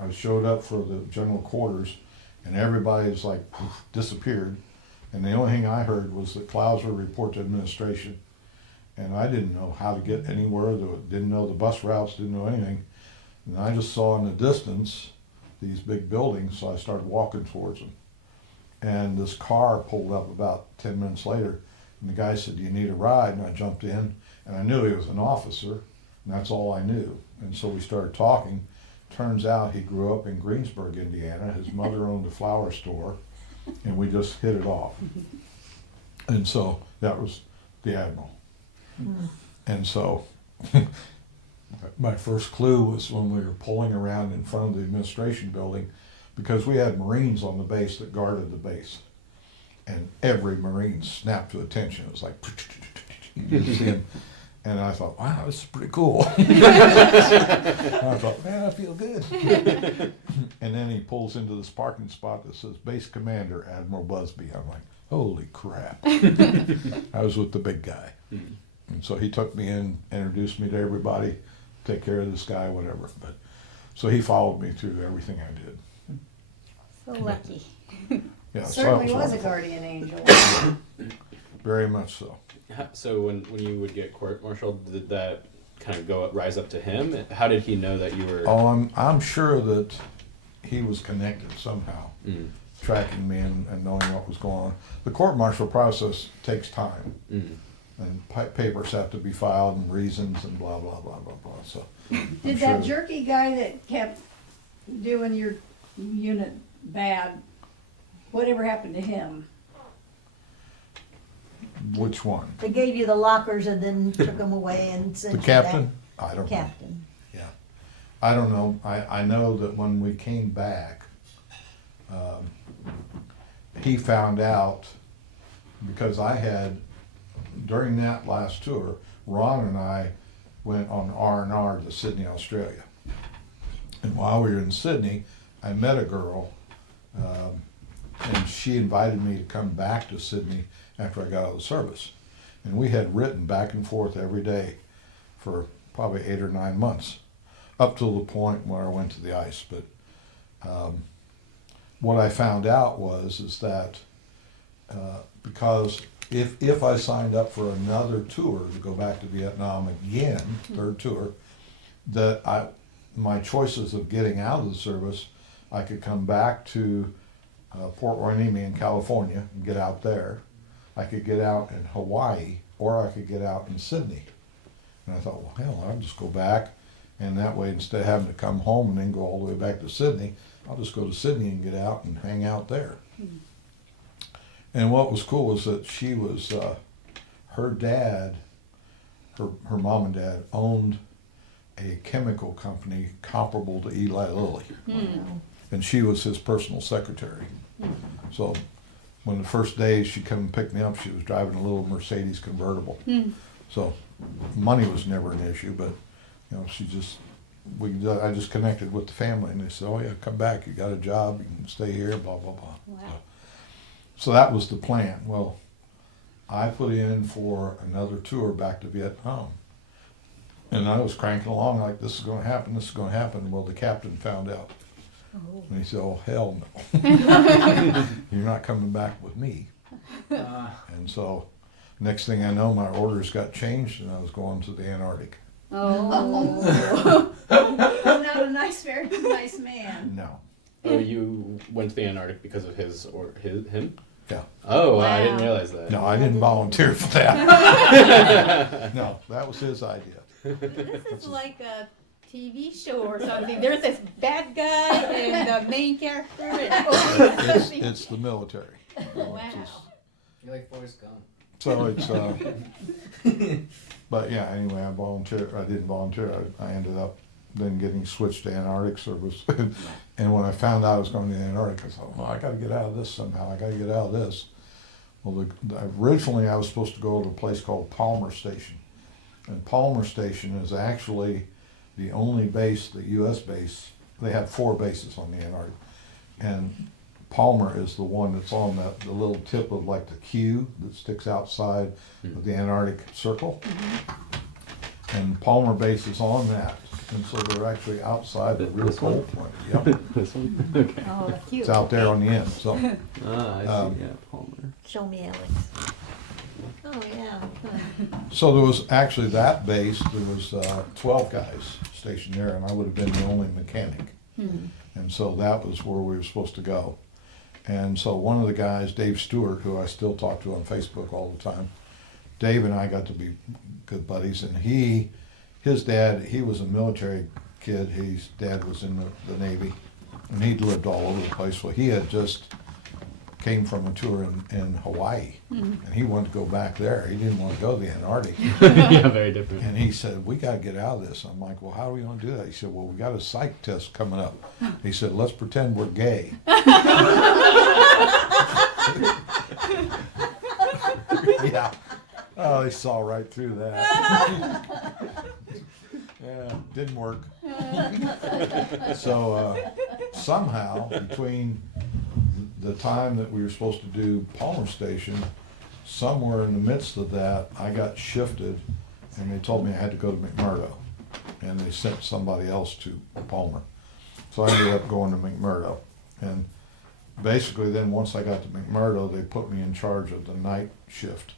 I showed up for the general quarters, and everybody's like poof, disappeared. And the only thing I heard was that Clouser report to administration. And I didn't know how to get anywhere, didn't know the bus routes, didn't know anything. And I just saw in the distance these big buildings, so I started walking towards them. And this car pulled up about 10 minutes later, and the guy said, "Do you need a ride?" And I jumped in, and I knew he was an officer, and that's all I knew. And so we started talking. Turns out he grew up in Greensburg, Indiana. His mother owned a flower store, and we just hit it off. And so that was the admiral. And so my first clue was when we were pulling around in front of the administration building, because we had Marines on the base that guarded the base. And every Marine snapped to attention. It was like, you see him. And I thought, wow, this is pretty cool. And I thought, man, I feel good. And then he pulls into this parking spot that says Base Commander Admiral Busby. I'm like, holy crap. I was with the big guy. And so he took me in, introduced me to everybody, take care of this guy, whatever. But so he followed me through everything I did. So lucky. Yeah, so that Certainly was a wonderful. guardian angel. Very much so. So when you would get court-martialed, did that kind of rise up to him? How did he know that you were? Oh, I'm sure that he was connected somehow, Mm. tracking me and knowing what was going on. The court-martial process takes time, Mm. and papers have to be filed and reasons and blah, blah, blah, blah, blah. So, Did that jerky guy that kept doing your unit bad, whatever happened to him? which one? They gave you the lockers and then took them away and sent The you captain? I back. don't know. Captain. Yeah. I don't know. I know that when we came back, he found out, because I had, during that last tour, Ron and I went on R&R to Sydney, Australia. And while we were in Sydney, I met a girl, and she invited me to come back to Sydney after I got out of the service. And we had written back and forth every day for probably 8 or 9 months, up to the point where I went to the ice. But what I found out is that because if I signed up for another tour to go back to Vietnam again, third tour, that my choices of getting out of the service, I could come back to Port Hueneme in California and get out there. I could get out in Hawaii, or I could get out in Sydney. And I thought, well, hell, I'll just go back, and that way, instead of having to come home and then go all the way back to Sydney, I'll just go to Sydney and get out and hang out there. And what was cool was that she was her dad, her mom and dad owned a chemical company comparable to Eli Lilly. And she was his personal secretary. So when the first day she come and picked me up, she was driving a little Mercedes convertible. So money was never an issue, but you know, I just connected with the family, and they said, "Oh yeah, come back. You got a job. You can stay here." Blah blah blah. Wow. So that was the plan. Well, I put in for another tour back to Vietnam, and I was cranking along like, "This is going to happen. This is going to happen." Well, the captain found out, and he said, "Oh hell no! You're not coming back with me." And so, next thing I know, my orders got changed, and I was going to the Antarctic. Oh. Not a nice, very nice man. No. Oh, you went to the Antarctic because of him? Yeah. Oh, wow. I didn't Wow. realize that. No, I didn't volunteer for that. No, that was his idea. This is like a TV show or something. There's this bad guy and the main character. And It's the military. Wow. You like Forrest Gump? So it's, but yeah, anyway, I didn't volunteer. I ended up then getting switched to Antarctic service. And when I found out I was going to the Antarctic, I thought, well, I got to get out of this somehow. I got to get out of this. Well, originally I was supposed to go to a place called Palmer Station. And Palmer Station is actually the only base, the U.S. base. They have 4 bases on the Antarctic. And Palmer is the one that's on the little tip of like the Q that sticks outside of the Antarctic Circle. And Palmer base is on that. And so they're actually outside the real cold point. Yep. This one? Okay. Oh, that's cute. It's out there on the end. So Ah, I see. Um, Yeah, Palmer. Show me, Alex. Oh, yeah. So there was actually that base, there was 12 guys stationed there, and I would have been the only mechanic. And so that was where we were supposed to go. And so one of the guys, Dave Stewart, who I still talk to on Facebook all the time, Dave and I got to be good buddies, and his dad, he was a military kid, his dad was in the Navy, and he'd lived all over the place. Well, he had just came from a tour in Hawaii, and he wanted to go back there. He didn't want to go to the Antarctic. Yeah, very different. And he said, "We got to get out of this." I'm like, "Well, how are we going to do that?" He said, "Well, we got a psych test coming up." He said, "Let's pretend we're gay." Yeah. Oh, they saw right through that. Yeah, didn't work. So somehow, between the time that we were supposed to do Palmer Station, somewhere in the midst of that, I got shifted, and they told me I had to go to McMurdo, and they sent somebody else to Palmer. So I ended up going to McMurdo, and basically then once I got to McMurdo, they put me in charge of the night shift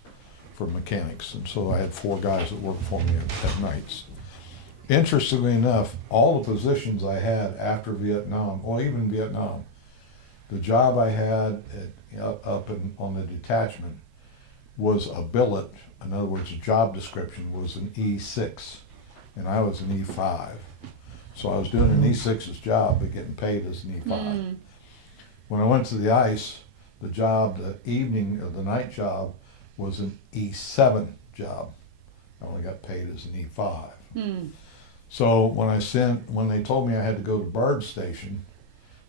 for mechanics, and so I had 4 guys that worked for me at nights. Interestingly enough, all the positions I had after Vietnam, or even Vietnam, the job I had on the detachment was a billet. In other words, the job description was an E6, and I was an E5. So I was doing an E6's job, but getting paid as an E5. When I went to the ice, the night job was an E7 job. I only got paid as an E5. So when they told me I had to go to Byrd Station,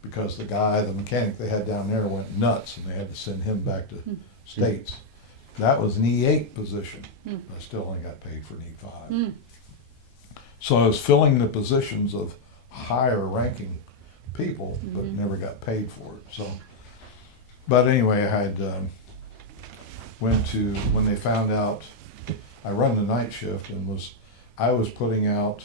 because the mechanic they had down there went nuts and they had to send him back to States, that was an E8 position. I still only got paid for an E5. So I was filling the positions of higher ranking people, but never got paid for it. So, but anyway, I had when they found out I run the night shift, and I was putting out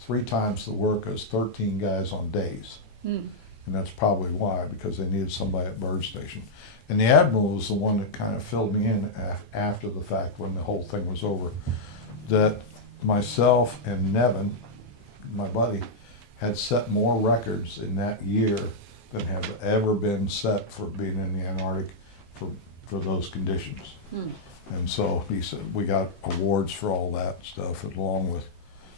3 times the work as 13 guys on days. And that's probably why, because they needed somebody at Byrd Station. And the Admiral was the one that kind of filled me in after the fact, when the whole thing was over, that myself and Nevin, my buddy, had set more records in that year than have ever been set for being in the Antarctic for those conditions. And so he said, we got awards for all that stuff, along with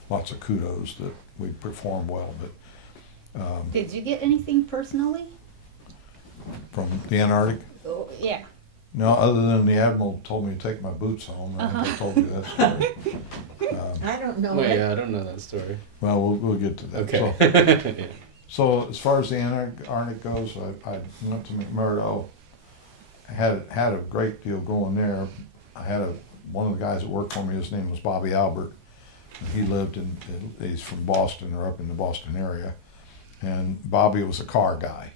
lots of kudos that we performed well. But Did you get anything personally? from the Antarctic, Oh, yeah. No, other than the admiral told me to take my boots home, and I told you that story. I don't know Wait, it. yeah, I don't know that story. Well, we'll get to that. Okay. So as far as the Antarctic goes, I went to McMurdo. Had a great deal going there. I had one of the guys that worked for me. His name was Bobby Albert. He lived he's from Boston or up in the Boston area. And Bobby was a car guy.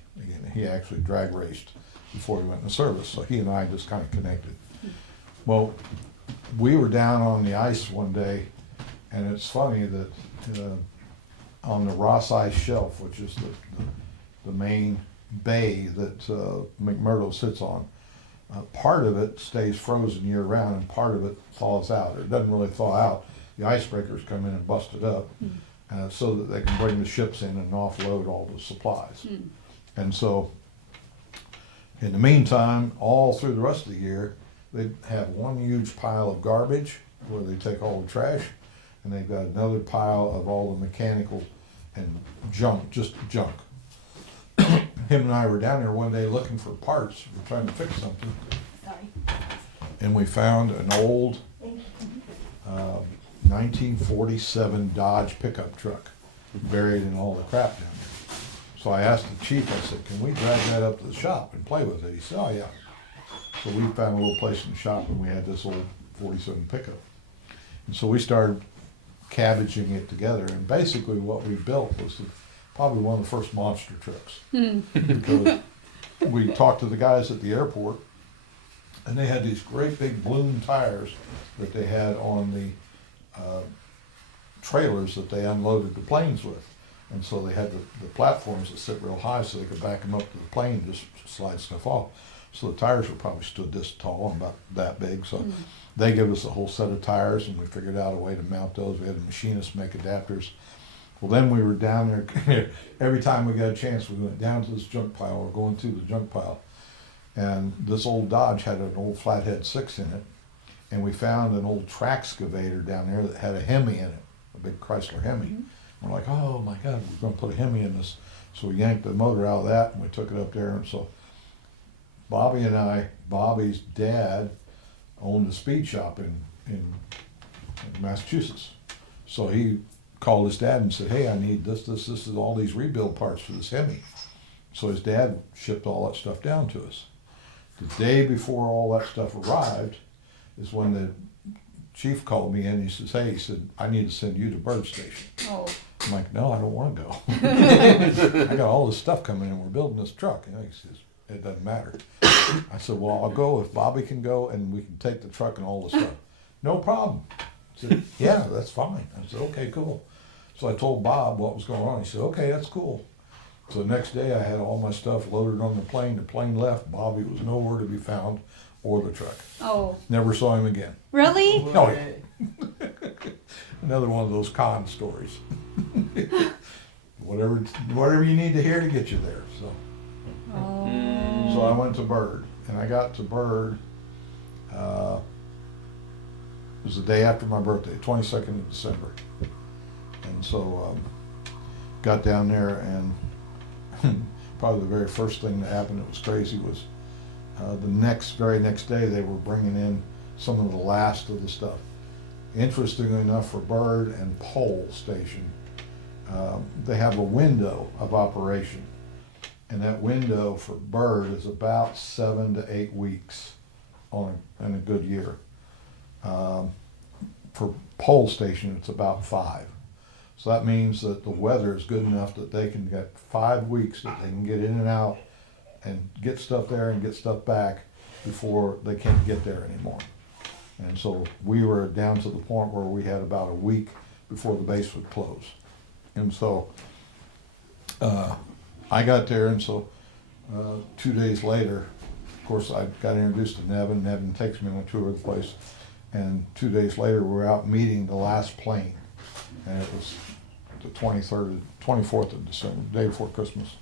He actually drag raced before he went in the service. So he and I just kind of connected. Well, we were down on the ice one day, and it's funny that on the Ross Ice Shelf, which is the main bay that McMurdo sits on, part of it stays frozen year round and part of it thaws out. Or it doesn't really thaw out. The icebreakers come in and bust it up so that they can bring the ships in and offload all the supplies. And so in the meantime, all through the rest of the year, they have one huge pile of garbage where they take all the trash, and they've got another pile of all the mechanical and junk, just junk. Him and I were down there one day looking for parts. We're trying to fix something, and we found an old 1947 Dodge pickup truck buried in all the crap down there. So I asked the chief, I said, can we drag that up to the shop and play with it? He said, oh yeah. So we found a little place in the shop, and we had this old 47 pickup. And so we started cabbaging it together, and basically what we built was probably one of the first monster trucks. Because we talked to the guys at the airport, and they had these great big balloon tires that they had on the trailers that they unloaded the planes with. And so they had the platforms that sit real high so they could back them up to the plane and just slide stuff off. So the tires were probably stood this tall and about that big. So they gave us a whole set of tires, and we figured out a way to mount those. We had a machinist make adapters. Well, then we were down there. Every time we got a chance, we went down to this junk pile or going through the junk pile. And this old Dodge had an old Flathead 6 in it. And we found an old Traxcavator down there that had a Hemi in it, a big Chrysler Hemi. We're like, oh my God, we're going to put a Hemi in this. So we yanked the motor out of that, and we took it up there. And so Bobby's dad owned a speed shop in Massachusetts. So he called his dad and said, hey, I need this is all these rebuild parts for this Hemi. So his dad shipped all that stuff down to us. The day before all that stuff arrived is when the chief called me in. He said, I need to send you to Bird Station. Oh. I'm like, no, I don't want to go. I got all this stuff coming in. We're building this truck. He says, it doesn't matter. I said, well, I'll go if Bobby can go and we can take the truck and all the stuff. No problem. I said, yeah, that's fine. I said, okay, cool. So I told Bob what was going on. He said, okay, that's cool. So the next day I had all my stuff loaded on the plane. The plane left. Bobby was nowhere to be found, or the truck. Oh. Never saw him again. Really? Oh, yeah. Another one of those con stories. whatever you need to hear to get you there. So I went to Bird, and I got to Bird. It was the day after my birthday, 22nd of December. And so got down there, and probably the very first thing that happened that was crazy was the very next day they were bringing in some of the last of the stuff. Interestingly enough, for Bird and Pole Station, they have a window of operation, and that window for Bird is about 7 to 8 weeks in a good year. For Pole Station, it's about 5. So that means that the weather is good enough that they can get 5 weeks that they can get in and out and get stuff there and get stuff back before they can't get there anymore. And so we were down to the point where we had about a week before the base would close. And so I got there, and so 2 days later, of course, I got introduced to Nevin. Nevin takes me on a tour of the place. And 2 days later, we were out meeting the last plane. And it was the 24th of December, the day before Christmas,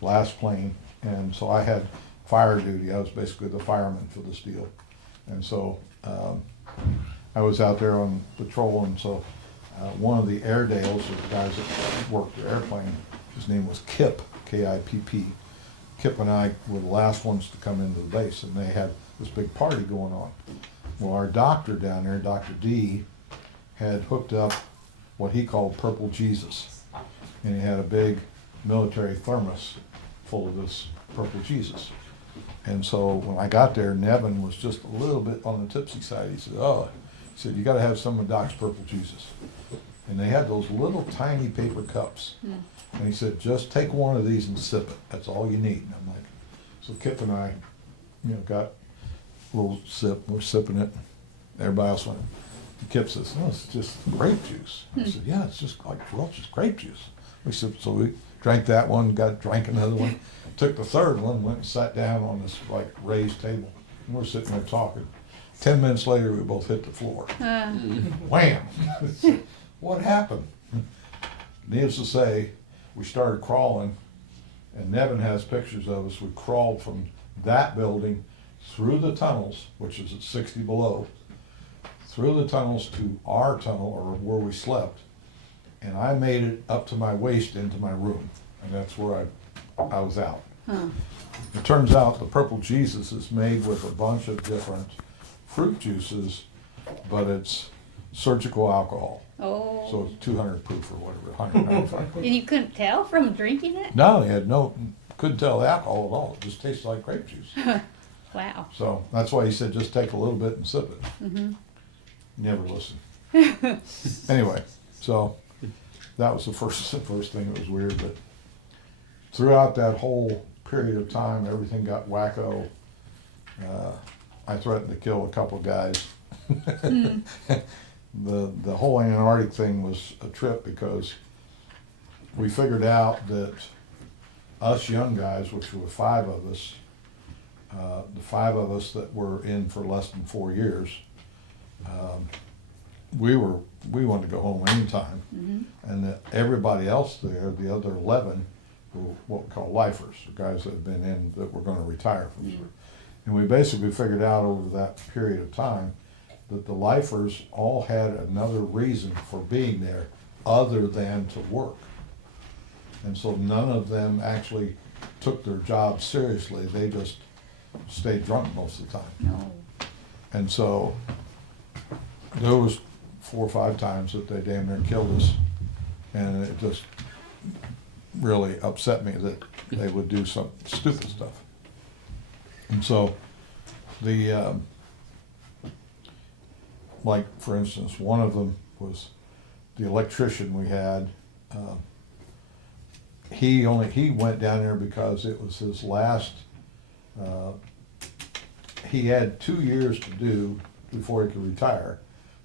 last plane. And so I had fire duty. I was basically the fireman for this deal. And so I was out there on patrol, and so one of the Airedales, or the guys that worked the airplane, his name was Kip, K-I-P-P. Kip and I were the last ones to come into the base, and they had this big party going on. Well, our doctor down there, Dr. D, had hooked up what he called Purple Jesus. And he had a big military thermos full of this Purple Jesus. And so when I got there, Nevin was just a little bit on the tipsy side. He said, oh, he said, you gotta have some of Doc's Purple Jesus. And they had those little tiny paper cups. And he said, just take one of these and sip it. That's all you need. And I'm like, so Kip and I, got a little sip. We're sipping it. Everybody else went. And Kip says, no, it's just grape juice. I said, yeah, it's just like Welch's grape juice. We said, so we drank that one, drank another one, took the third one, went and sat down on this like raised table. And we're sitting there talking. 10 minutes later, we both hit the floor. Wham! What happened? Needless to say, we started crawling, and Nevin has pictures of us. We crawled from that building through the tunnels, which is at 60 below, through the tunnels to our tunnel, or where we slept, and I made it up to my waist into my room, and that's where I was out. It turns out the Purple Jesus is made with a bunch of different fruit juices, but it's surgical alcohol. Oh. So it's 200 proof or whatever, 195 proof. And you couldn't tell from drinking it? No, he had couldn't tell the alcohol at all. It just tasted like grape juice. Wow. So that's why he said just take a little bit and sip it. Never listened. Anyway, so that was the first thing that was weird. But throughout that whole period of time, everything got wacko. I threatened to kill a couple of guys. The whole Antarctic thing was a trip because we figured out that us young guys, which were 5 of us, the 5 of us that were in for less than 4 years, we wanted to go home anytime, and that everybody else there, the other 11, were what we call lifers, the guys that had been in that were going to retire from sure. And we basically figured out over that period of time that the lifers all had another reason for being there other than to work. And so none of them actually took their job seriously. They just stayed drunk most of the time. No. And so there was 4 or 5 times that they damn near killed us. And it just really upset me that they would do some stupid stuff. And so the, like for instance, one of them was the electrician we had. He went down there because it was his last, he had 2 years to do before he could retire.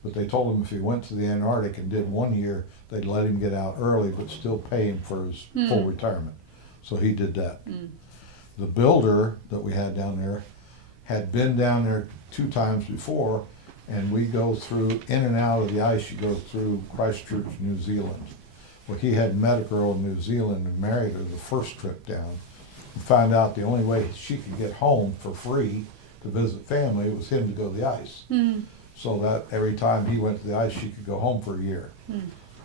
But they told him if he went to the Antarctic and did 1 year, they'd let him get out early, but still pay him for his full retirement. So he did that. The builder that we had down there had been down there 2 times before, and we go through, in and out of the ice, you go through Christchurch, New Zealand. Well, he had met a girl in New Zealand and married her the first trip down, and found out the only way she could get home for free to visit family was him to go to the ice. So that every time he went to the ice, she could go home for a year.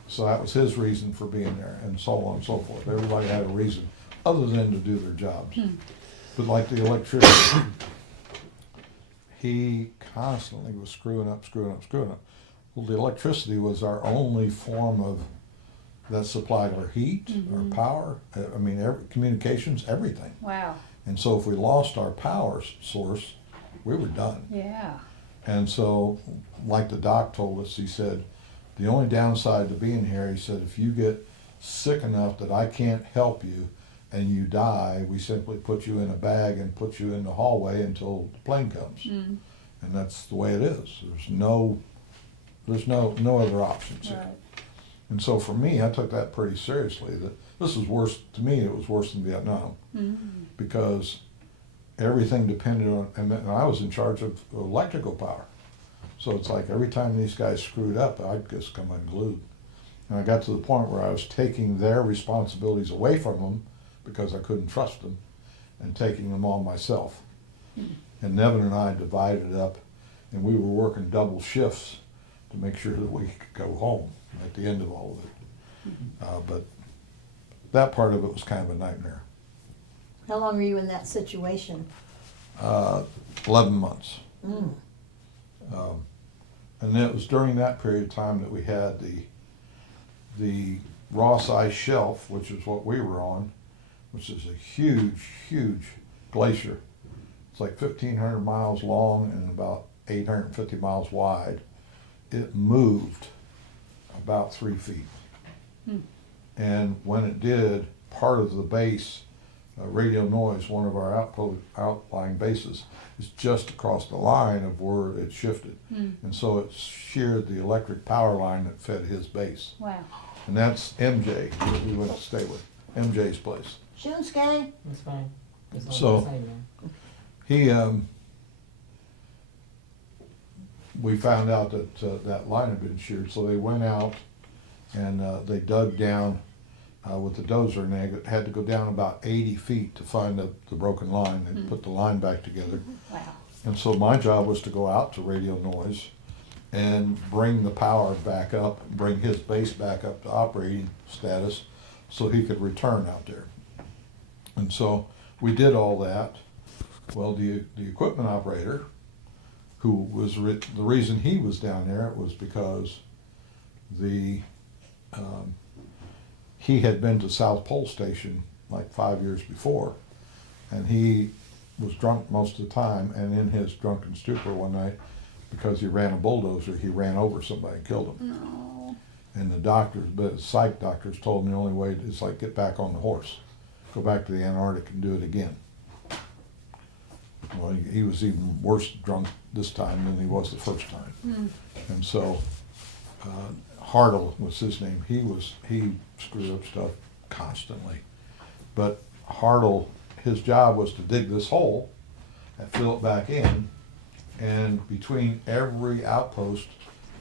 So that was his reason for being there, and so on and so forth. Everybody had a reason other than to do their jobs. But like the electrician, he constantly was screwing up. Well, the electricity was our only form of that supplied our heat, our power, I mean, communications, everything. Wow. And so if we lost our power source, we were done. Yeah. And so, like the doc told us, he said, the only downside to being here, he said, if you get sick enough that I can't help you and you die, we simply put you in a bag and put you in the hallway until the plane comes. And that's the way it is. There's no other options here. Right. And so for me, I took that pretty seriously. That this was worse, to me, it was worse than Vietnam. Because everything depended on, and I was in charge of electrical power. So it's like every time these guys screwed up, I'd just come unglued. And I got to the point where I was taking their responsibilities away from them because I couldn't trust them, and taking them on myself. And Nevin and I divided up, and we were working double shifts to make sure that we could go home at the end of all of it. But that part of it was kind of a nightmare. How long were you in that situation? 11 months. Mm. And it was during that period of time that we had the Ross Ice Shelf, which is what we were on, which is a huge, huge glacier. It's like 1,500 miles long and about 850 miles wide. It moved about 3 feet. And when it did, part of the base, Radio Noise, one of our outlying bases, is just across the line of where it shifted. And so it sheared the electric power line that fed his base. Wow. And that's MJ that we went to stay with, MJ's place. Shunsuke? That's fine. That's all So- I'm saying, man. He, we found out that that line had been sheared, so they went out and they dug down with the dozer, and they had to go down about 80 feet to find the broken line and put the line back together. Wow. And so my job was to go out to Radio Noise and bring the power back up, bring his base back up to operating status so he could return out there. And so we did all that. Well, the equipment operator, who was, the reason he was down there was because he had been to South Pole Station like 5 years before, and he was drunk most of the time, and in his drunken stupor one night, because he ran a bulldozer, he ran over somebody and killed him. No. And the doctors, but psych doctors told him the only way is like get back on the horse, go back to the Antarctic and do it again. Well, he was even worse drunk this time than he was the first time. And so, Hartle was his name. He screwed up stuff constantly. But Hartle, his job was to dig this hole and fill it back in. And between every outpost,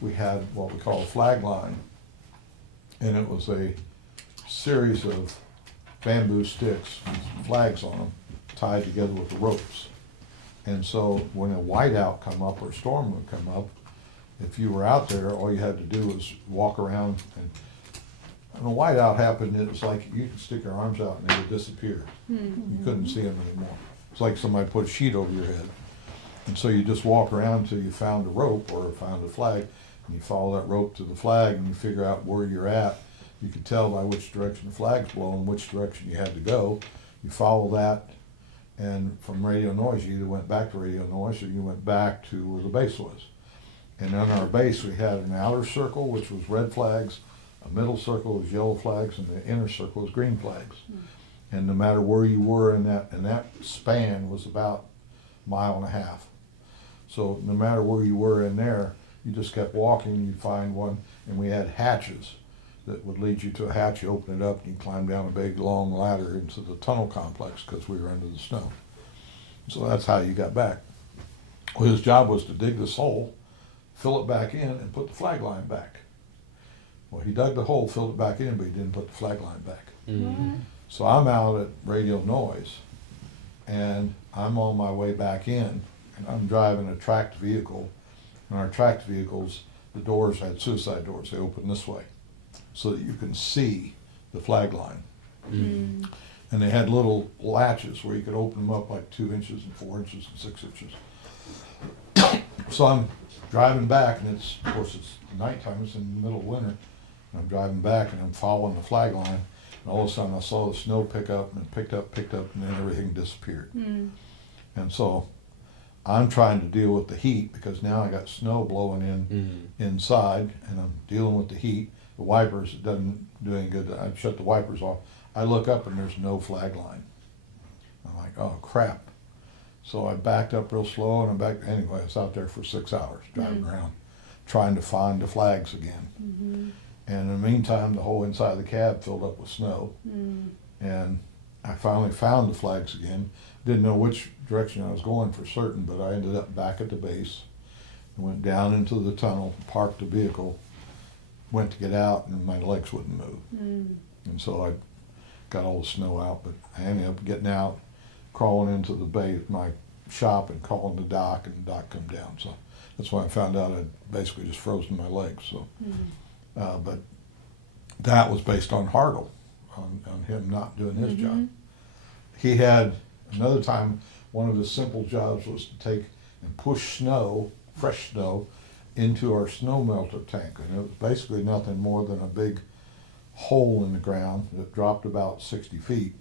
we had what we call a flag line. And it was a series of bamboo sticks with flags on them tied together with the ropes. And so when a whiteout come up or a storm would come up, if you were out there, all you had to do was walk around, and when a whiteout happened, it was like you could stick your arms out and they would disappear. You couldn't see them anymore. It's like somebody put a sheet over your head. And so you just walk around until you found a rope or found a flag, and you follow that rope to the flag and you figure out where you're at. You could tell by which direction the flag's blowing, which direction you had to go. You follow that, and from Radio Noise, you either went back to Radio Noise or you went back to where the base was. And on our base, we had an outer circle, which was red flags, a middle circle was yellow flags, and the inner circle was green flags. And no matter where you were in that span was about a mile and a half. So no matter where you were in there, you just kept walking, you'd find one, and we had hatches that would lead you to a hatch. You open it up and you climb down a big long ladder into the tunnel complex because we were under the snow. So that's how you got back. Well, his job was to dig this hole, fill it back in, and put the flag line back. Well, he dug the hole, filled it back in, but he didn't put the flag line back. So I'm out at Radio Noise, and I'm on my way back in, and I'm driving a tracked vehicle. And our tracked vehicles, the doors had suicide doors. They open this way so that you can see the flag line. And they had little latches where you could open them up like 2 inches and 4 inches and 6 inches. So I'm driving back, and it's, of course, it's nighttime, it's in the middle of winter. And I'm driving back and I'm following the flag line, and all of a sudden I saw the snow pick up and picked up, and then everything disappeared. And so I'm trying to deal with the heat because now I got snow blowing in inside, and I'm dealing with the heat. The wipers, it doesn't do any good. I shut the wipers off. I look up and there's no flag line. I'm like, oh crap. So I backed up real slow, and I'm back. Anyway, I was out there for 6 hours driving around, trying to find the flags again. And in the meantime, the whole inside of the cab filled up with snow. And I finally found the flags again. Didn't know which direction I was going for certain, but I ended up back at the base. I went down into the tunnel, parked the vehicle, went to get out, and my legs wouldn't move. And so I got all the snow out, but I ended up getting out, crawling into the bay, my shop, and calling the dock, and the dock come down. So that's when I found out I'd basically just frozen my legs. So, but that was based on Hartle, on him not doing his job. He had another time one of his simple jobs was to take and push snow, fresh snow, into our snow melter tank. And it was basically nothing more than a big hole in the ground that dropped about 60 feet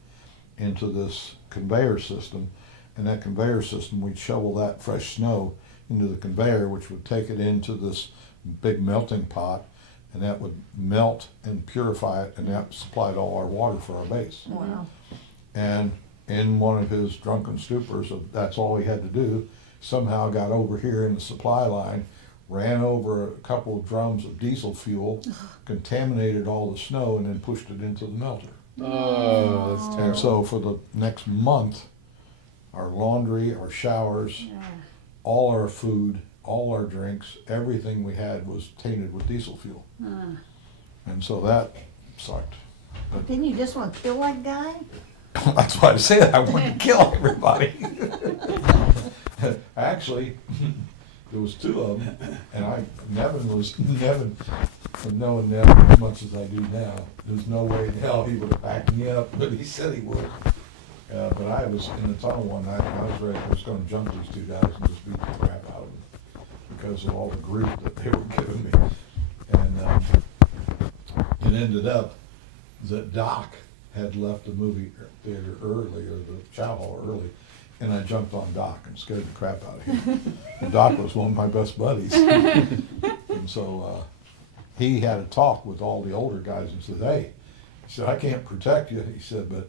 into this conveyor system. And that conveyor system, we'd shovel that fresh snow into the conveyor, which would take it into this big melting pot, and that would melt and purify it, and that supplied all our water for our base. Wow. And in one of his drunken stupors of that's all he had to do, somehow got over here in the supply line, ran over a couple of drums of diesel fuel, contaminated all the snow, and then pushed it into the melter. Oh, that's And terrible. so for the next month, our laundry, our showers, all our food, all our drinks, everything we had was tainted with diesel fuel. And so that sucked. Didn't you just want to kill that guy? That's why I said I wanted to kill everybody. Actually, there was two of them, and Nevin, knowing Nevin as much as I do now, there's no way in hell he would have backed me up, but he said he would. But I was in the tunnel one night, and I was gonna jump these two guys and just beat the crap out of them because of all the grief that they were giving me. And it ended up that Doc had left the movie theater early, or the chow hall early, and I jumped on Doc and scared the crap out of him. And Doc was one of my best buddies. And so he had a talk with all the older guys and said, hey, he said, I can't protect you. He said, but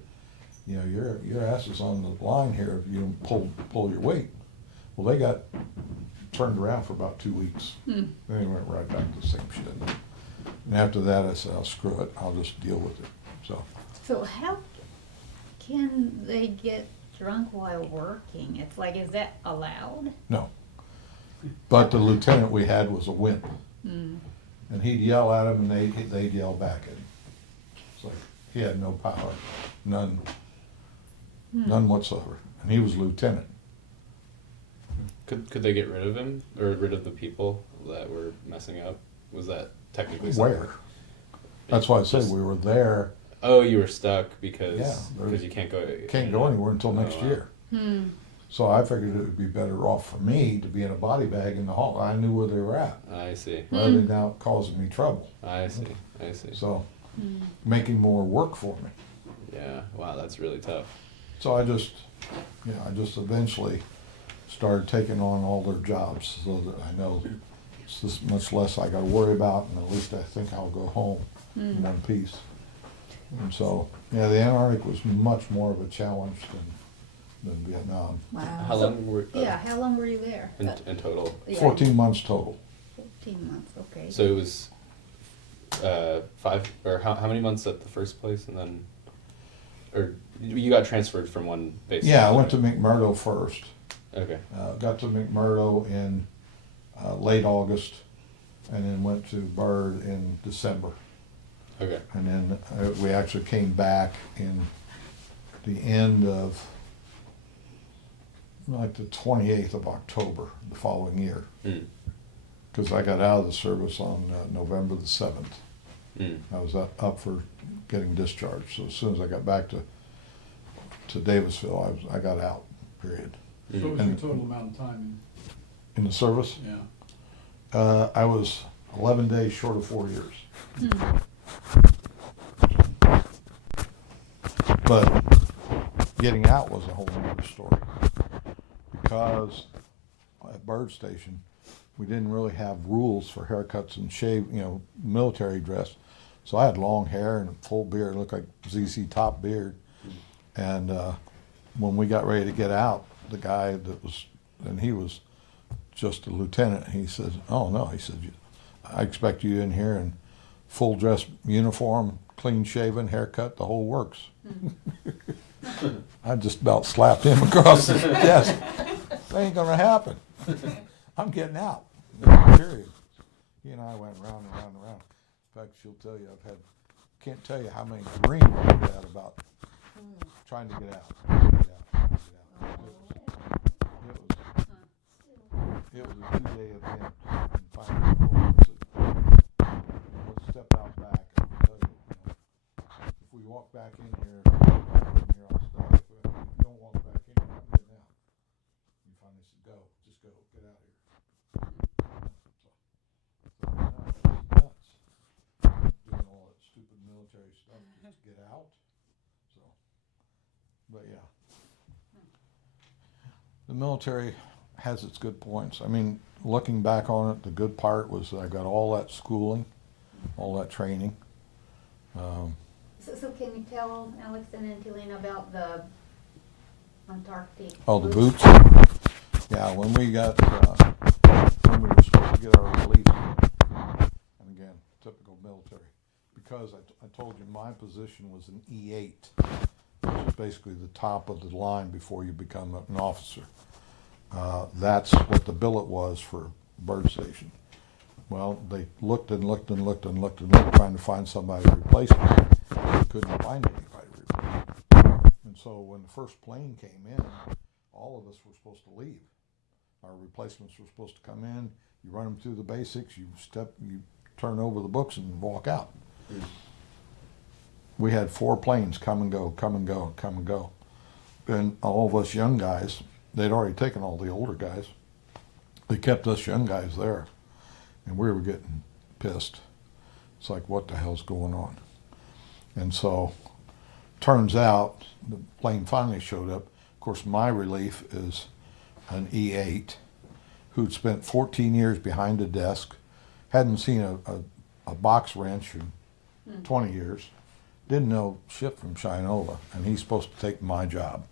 you know, your ass is on the line here if you don't pull your weight. Well, they got turned around for about 2 weeks. Then they went right back to the same shit. And after that, I said, oh, screw it, I'll just deal with it. So how can they get drunk while working? It's like, is that allowed? No. But the lieutenant we had was a wimp. And he'd yell at him and they'd yell back at him. It's like he had no power, none whatsoever. And he was lieutenant. Could they get rid of him or rid of the people that were messing up? Was that technically Where? That's why I said we were there. Oh, you were stuck because Yeah, you can't go. Can't go anywhere until next wow. year. So I figured it would be better off for me to be in a body bag in the hall. I knew where they were at, I see. rather than now causing me trouble. I see. I see. So making more work for me. Yeah. Wow, that's really tough. So I just eventually started taking on all their jobs so that I know it's this much less I got to worry about, and at least I think I'll go home in one piece. And so, yeah, the Antarctic was much more of a challenge than Vietnam. Wow. How long were? How long were you there? In total. Yeah, 14 months total. 14 months, okay. So it was 5 or how many months at the first place, and then, or you got transferred from one base? Yeah, I the went to other? McMurdo first. Okay. Got to McMurdo in late August, and then went to Byrd in December. Okay. And then we actually came back in the end of like the 28th of October the following year, because I got out of the service on November the 7th. I was up for getting discharged. So as soon as I got back to Davisville, I got out, period. So what was your total amount of time In the service, in? Yeah. I was 11 days short of 4 years. But getting out was a whole other story, because at Byrd Station, we didn't really have rules for haircuts and shave, military dress. So I had long hair and a full beard, looked like ZZ Top beard. And when we got ready to get out, the guy he was just a lieutenant, he says, oh no, he said, I expect you in here in full dress uniform, clean shaven, haircut, the whole works. I just about slapped him across the desk. That ain't gonna happen. I'm getting out. Period. He and I went round and round and round. In fact, she'll tell you can't tell you how many dreams I've had about trying to get out. It was a 2-day event, and finally let's step out back and tell you, if we walk back in here, I'll stop. If you don't walk back in here, I'm getting out. just go, get out of here. So, nuts. Doing all that stupid military stuff just to get out. So, but yeah. The military has its good points. I mean, looking back on it, the good part was that I got all that schooling, all that training. So can you tell Alex and Angelina about the Antarctic? Oh, the boots? Yeah, when we got, when we were supposed to get our release, and again, typical military, because I told you my position was an E8, which is basically the top of the line before you become an officer. That's what the billet was for Bird Station. Well, they looked and looked and looked and looked and looked, trying to find somebody to replace me. They couldn't find anybody to replace me. And so when the first plane came in, all of us were supposed to leave. Our replacements were supposed to come in, you run them through the basics, you turn over the books and walk out. We had 4 planes come and go, come and go, come and go. And all of us young guys, they'd already taken all the older guys. They kept us young guys there. And we were getting pissed. It's like, what the hell's going on? And so, turns out, the plane finally showed up. Of course, my relief is an E8 who'd spent 14 years behind a desk, hadn't seen a box wrench in 20 years, didn't know shit from Shinova, and he's supposed to take my job.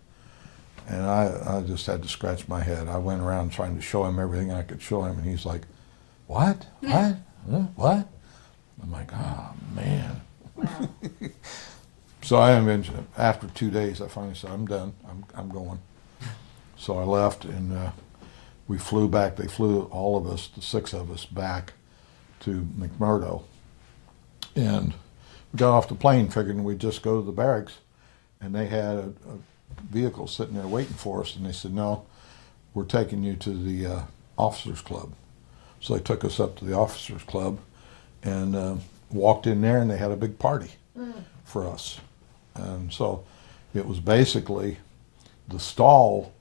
And I just had to scratch my head. I went around trying to show him everything I could show him, and he's like, what? What? Huh? What? I'm like, oh, man. Wow. So after 2 days, I finally said, I'm done. I'm going. So I left, and we flew back. They flew all of us, the 6 of us, back to McMurdo. And we got off the plane figuring we'd just go to the barracks, and they had a vehicle sitting there waiting for us, and they said, no, we're taking you to the officers club. So they took us up to the officers club and walked in there, and they had a big party for us. And so it was basically, the stall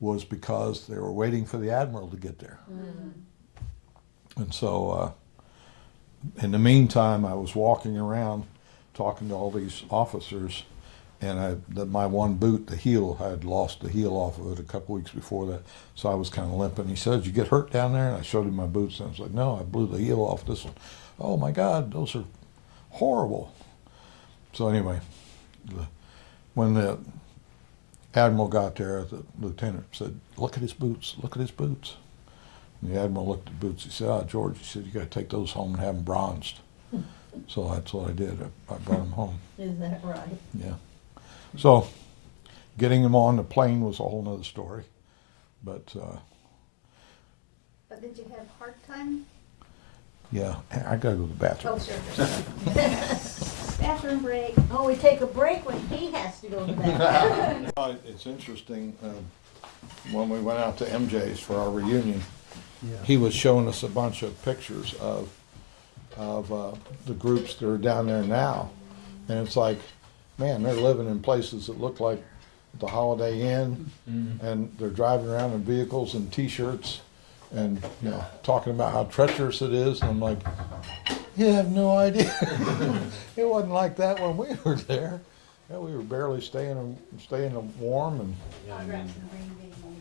was because they were waiting for the admiral to get there. And so in the meantime, I was walking around talking to all these officers, and my one boot, the heel, I had lost the heel off of it a couple weeks before that, so I was kind of limping. He said, did you get hurt down there? And I showed him my boots, and I was like, no, I blew the heel off this one. Oh my God, those are horrible. So anyway, when the admiral got there, the lieutenant said, look at his boots, look at his boots. And the admiral looked at the boots. He said, oh, George, he said, you got to take those home and have them bronzed. So that's what I did. I brought them home. Is that right? Yeah. So getting them on the plane was a whole nother story. But But did you have a hard time? yeah, I got to go to the bathroom. Oh, sure. Bathroom break. Oh, we take a break when he has to go to bed. It's interesting, when we went out to MJ's for our reunion, he was showing us a bunch of pictures of the groups that are down there now. And it's like, man, they're living in places that look like the Holiday Inn, and they're driving around in vehicles and T-shirts, and talking about how treacherous it is. And I'm like, you have no idea. It wasn't like that when we were there. Yeah, we were barely staying warm, and Yeah, I mean,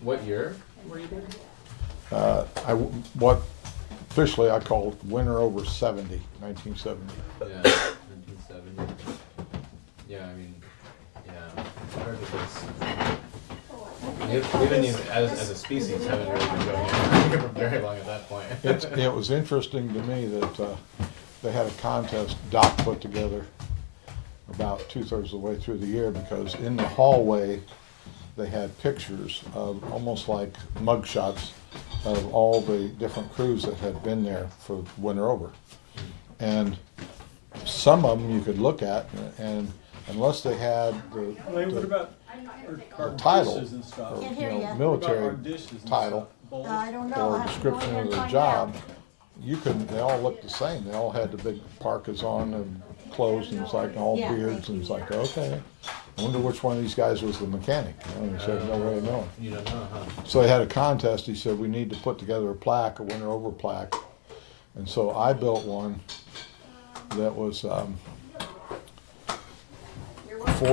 what year were you there? what officially I called winter over 70, 1970. Yeah, 1970. Yeah, I mean, yeah. Hard because we didn't even, as a species, haven't really been going anywhere for very long at that point. It was interesting to me that they had a contest Doc put together about 2/3 of the way through the year, because in the hallway they had pictures of almost like mugshots of all the different crews that had been there for winter over. And some of them you could look at, and unless they had What the about our title, dishes and stuff? or, Can't hear ya. What about our military dishes and title, stuff? Bowls? I don't know. or I'll have to go in description there of and the find job, out. they all looked the same. They all had the big parkas on and clothes, and it's like all Yeah, beards, thank and it's you. like, okay. I wonder which one of these guys was the mechanic. You know, he said, no way of knowing. You don't know, huh? So they had a contest. He said, we need to put together a plaque, a winner over plaque. And so I built one that was 4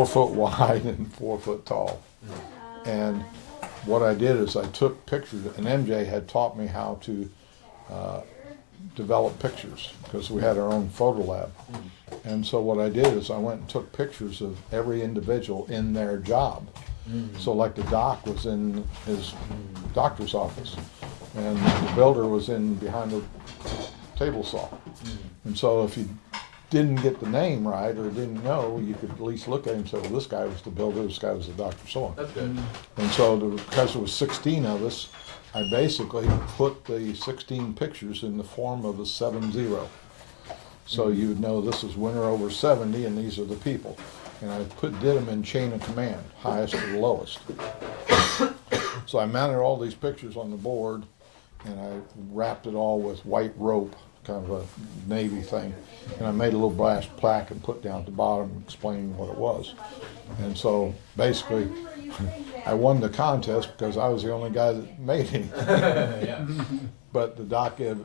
foot wide and 4 foot tall. And what I did is I took pictures, and MJ had taught me how to develop pictures because we had our own photo lab. And so what I did is I went and took pictures of every individual in their job. So like the doc was in his doctor's office, and the builder was in behind the table saw. And so if you didn't get the name right or didn't know, you could at least look at him and say, well, this guy was the builder, this guy was the doctor, so on. That's good. And so because there was 16 of us, I basically put the 16 pictures in the form of a 7-0. So you would know this is winner over 70 and these are the people. And I did them in chain of command, highest to the lowest. So I mounted all these pictures on the board and I wrapped it all with white rope, kind of a navy thing. And I made a little brass plaque and put down at the bottom explaining what it was. And so basically, I won the contest because I was the only guy that made any. Yeah. But the doc had,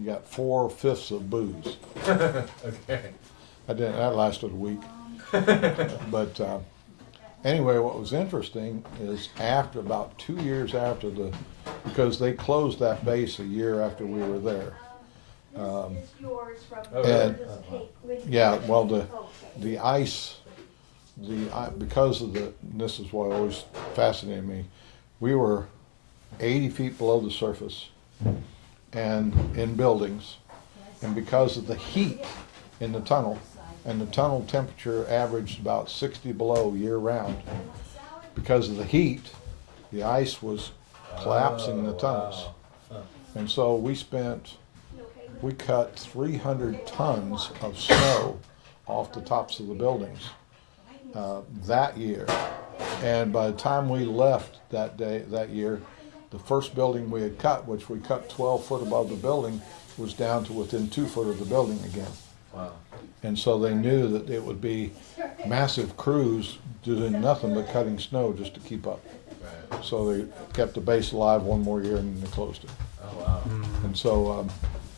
you got 4/5 of booze. Okay. That lasted a week. But anyway, what was interesting is after about 2 years after because they closed that base a year after we were there. And yeah, well, the ice, because of this is what always fascinated me. We were 80 feet below the surface and in buildings, and because of the heat in the tunnel, and the tunnel temperature averaged about 60 below year round. Because of the heat, the ice was collapsing the tunnels. And so we cut 300 tons of snow off the tops of the buildings that year. And by the time we left that year, the first building we had cut, which we cut 12 foot above the building, was down to within 2 foot of the building again. Wow. And so they knew that it would be massive crews doing nothing but cutting snow just to keep up. Right. So they kept the base alive one more year and then they closed it. Oh, wow. And so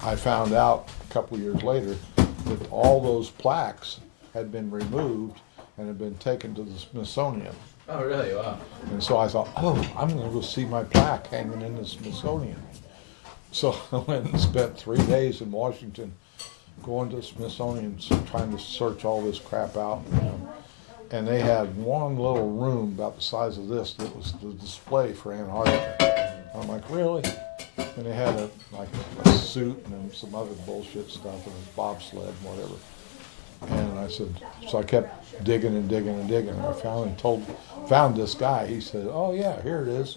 I found out a couple of years later that all those plaques had been removed and had been taken to the Smithsonian. Oh, really? Wow. And so I thought, oh, I'm going to go see my plaque hanging in the Smithsonian. So I went and spent 3 days in Washington going to the Smithsonian, trying to search all this crap out. And they had one little room about the size of this that was the display for Antarctica. I'm like, really? And they had a suit and some other bullshit stuff and a bobsled and whatever. And I said, so I kept digging and digging and digging. And I found this guy. He said, oh yeah, here it is.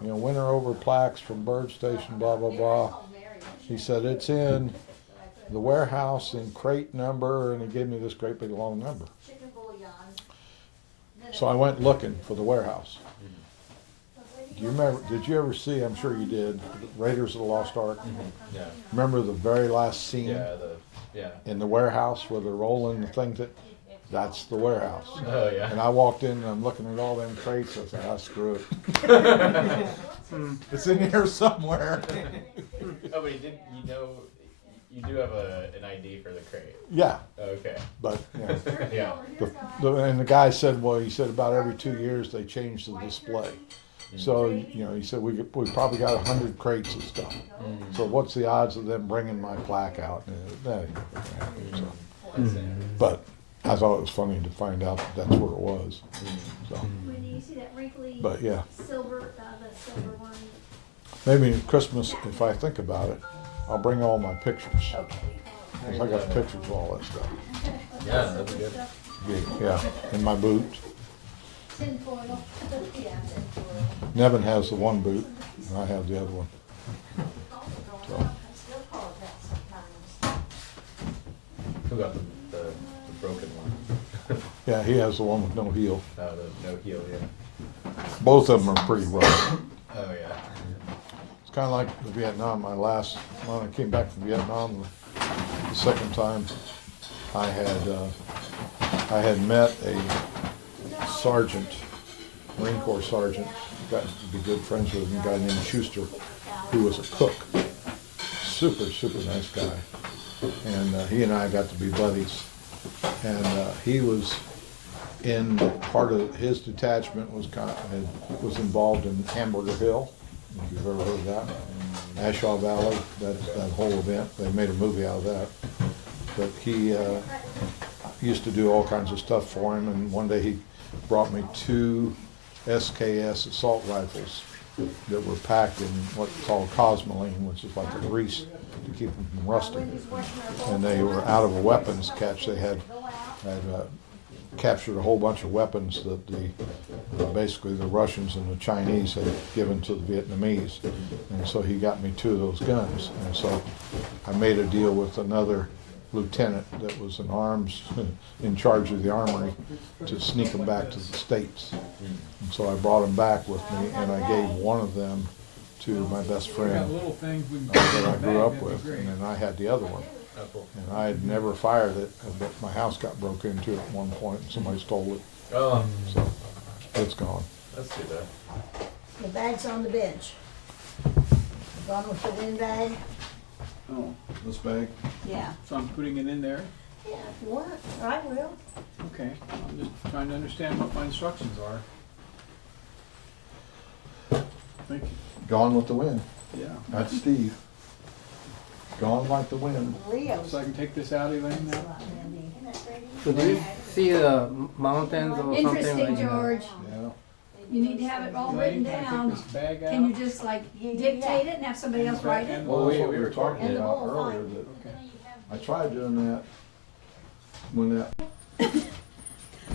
Winner over plaques from Bird Station, blah, blah, blah. He said, it's in the warehouse in crate number, and he gave me this great big long number. So I went looking for the warehouse. Do you remember, did you ever see, I'm sure you did, Raiders of the Lost Ark? Yeah. Remember the very last scene Yeah. in the warehouse where they're rolling the things that's the warehouse. Oh, yeah. And I walked in and I'm looking at all them crates. I said, screw it. It's in here somewhere. Oh, but you do have an ID for the crate. Yeah, Okay. but Yeah. and the guy said, well, he said about every 2 years they change the display. So he said we probably got 100 crates of stuff. So what's the odds of them bringing my plaque out? That ain't gonna happen, so. But I thought it was funny to find out that that's where it was. So, When you see that wrinkly but yeah, silver, the silver one. maybe Christmas, if I think about it, I'll bring all my pictures. 'Cause I got pictures of all that stuff. Yeah, that'd be good. Yeah, in my boot. Tin foil. Yeah, tin foil. Nevin has the one boot, and I have the other one. So, I still call it that sometimes. Who got the broken one? yeah, he has the one with no heel. Oh, the no heel, yeah. Both of them are pretty rough. Oh, yeah. It's kind of like Vietnam. When I came back from Vietnam the second time, I had met sergeant, Marine Corps sergeant, got to be good friends with him, a guy named Schuster, who was a cook. Super, super nice guy. And he and I got to be buddies. And he was in part of his detachment was involved in Hamburger Hill, if you've ever heard of that. Ashaw Valley, that whole event. They made a movie out of that. But he used to do all kinds of stuff for him, and one day he brought me 2 SKS assault rifles that were packed in what's called cosmoline, which is like a grease to keep them from rusting. And they were out of a weapons catch. They had captured a whole bunch of weapons that basically the Russians and the Chinese had given to the Vietnamese. And so he got me 2 of those guns. And so I made a deal with another lieutenant that was in arms, in charge of the armory, to sneak them back to the States. And so I brought them back with me, and I gave one of them to my best We got friend little things we can. that I grew up That'd be with, great. and then I had the other one. And I had never fired it, but my house got broke into at one point, and somebody stole it, Oh, so it's gone. that's too bad. The bag's on the bench. Gone with the wind bag? Oh, This bag? Yeah. so I'm putting it in there? Yeah, if you want, I will. Okay, I'm just trying to understand what my instructions are. Thank you. Gone with the wind. Yeah. That's Steve. Gone like the wind. Leo's. So I can take this out, Elaine, now? So do you see the mountains or something Interesting, like that? George. Yeah. You need to have it all written Elaine, can I down. take this bag out? Can you just like dictate it and have somebody else write it? Well, that's what we we were were talking talking about about. earlier, that Okay. I tried doing that when that,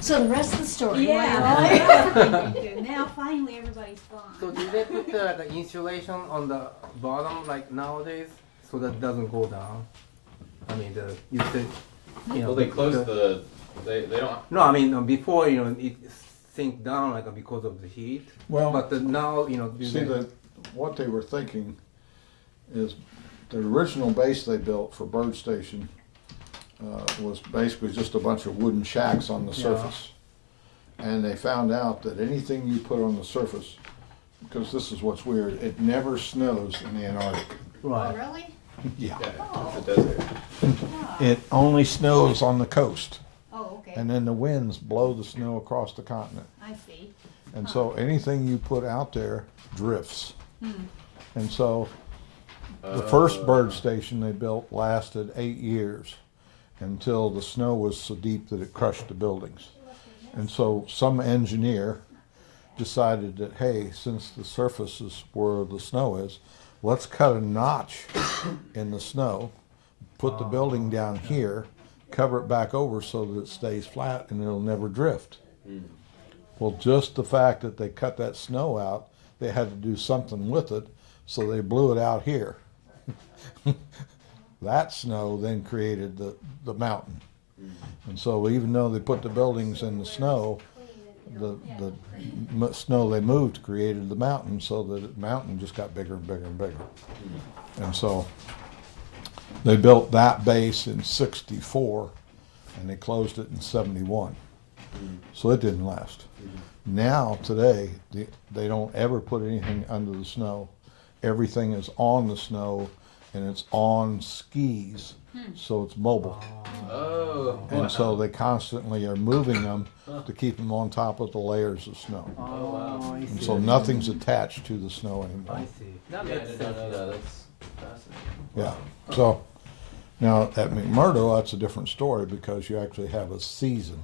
So the rest of the story. Yeah. Now finally everybody's So gone. do they put the insulation on the bottom like nowadays so that doesn't go down? I mean, you said, you know. Well, they closed they don't, No, I mean, before, it sink down like because of the heat. well. But now, do See, they- what they were thinking is the original base they built for Bird Station was basically just a bunch of wooden shacks on the Yeah. surface. And they found out that anything you put on the surface, because this is what's weird, it never snows in the Antarctic. Right. Really? Yeah. yeah, it's a desert. It only snows on the coast, Oh, okay. and then the winds blow the snow across the continent. I see. And so anything you put out there drifts. And so the first bird station they built lasted 8 years until the snow was so deep that it crushed the buildings. And so some engineer decided that, hey, since the surface is where the snow is, let's cut a notch in the snow, put the building down here, cover it back over so that it stays flat and it'll never drift. Well, just the fact that they cut that snow out, they had to do something with it, so they blew it out here. That snow then created the mountain. And so even though they put the buildings in the snow, the snow they moved created the mountain, so the mountain just got bigger and bigger and bigger. And so they built that base in '64, and they closed it in '71. So it didn't last. Now, today, they don't ever put anything under the snow. Everything is on the snow, and it's on skis, so it's mobile. Oh. And so they constantly are moving them to keep them on top of the layers of snow. Oh, I And see. so nothing's attached to the snow I anymore. see. Yeah, I did not know that. That's fascinating. Yeah. So now at McMurdo, that's a different story because you actually have a season.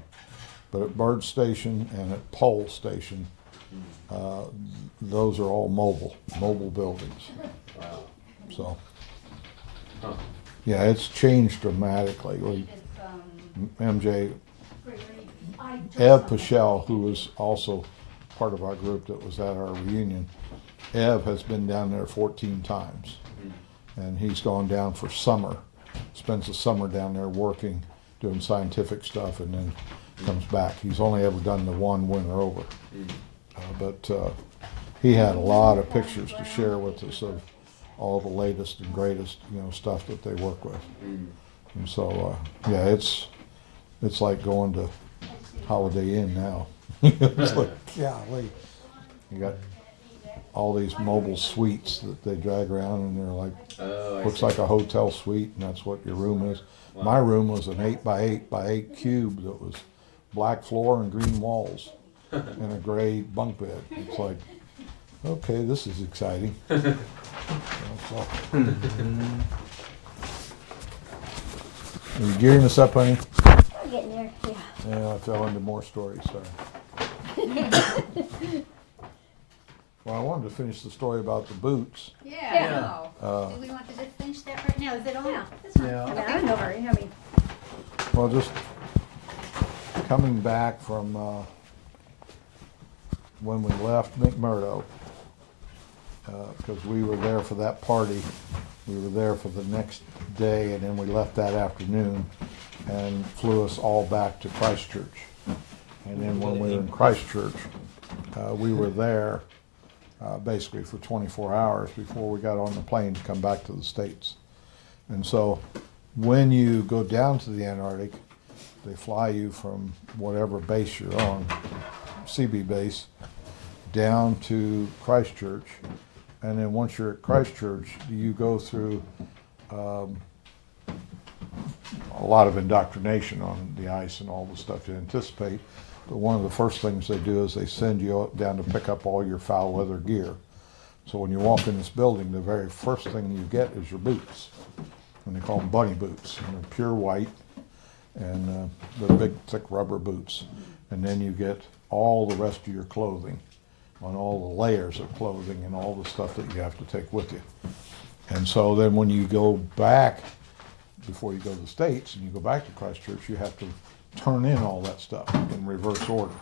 But at Bird Station and at Pole Station, those are all mobile buildings. Wow. So, Huh. yeah, it's changed dramatically. MJ, Ev Pichel, who was also part of our group that was at our reunion, Ev has been down there 14 times. And he's gone down for summer, spends the summer down there working, doing scientific stuff, and then comes back. He's only ever done the one winter over. But he had a lot of pictures to share with us of all the latest and greatest, stuff that they work with. And so, yeah, it's like going to Holiday Inn now. It's like, golly. You got all these mobile suites that they drag around, and they're like, Oh, I looks see. like a hotel suite, and that's what your room is. Wow. My room was an 8x8x8 cube that was black floor and green walls and a gray bunk bed. It's like, okay, this is exciting. So, are you gearing us up, honey? I'm getting there, yeah. Yeah, I fell into more stories, sorry. Well, I wanted to finish the story about the boots. Yeah. Uh, Do we want to just finish that right now? Is it on? Yeah. This one? Yeah. Yeah, I'm no hurry, I mean, Well, just coming back from when we left McMurdo, because we were there for that party. We were there for the next day, and then we left that afternoon and flew us all back to Christchurch. And then when we were in Christchurch, we were there basically for 24 hours before we got on the plane to come back to the States. And so when you go down to the Antarctic, they fly you from whatever base you're on, CB base, down to Christchurch. And then once you're at Christchurch, you go through a lot of indoctrination on the ice and all the stuff you anticipate. But one of the first things they do is they send you down to pick up all your foul weather gear. So when you walk in this building, the very first thing you get is your boots. And they call them bunny boots. And they're pure white, and they're big, thick rubber boots. And then you get all the rest of your clothing, on all the layers of clothing and all the stuff that you have to take with you. And so then when you go back, before you go to the States and you go back to Christchurch, you have to turn in all that stuff in reverse order.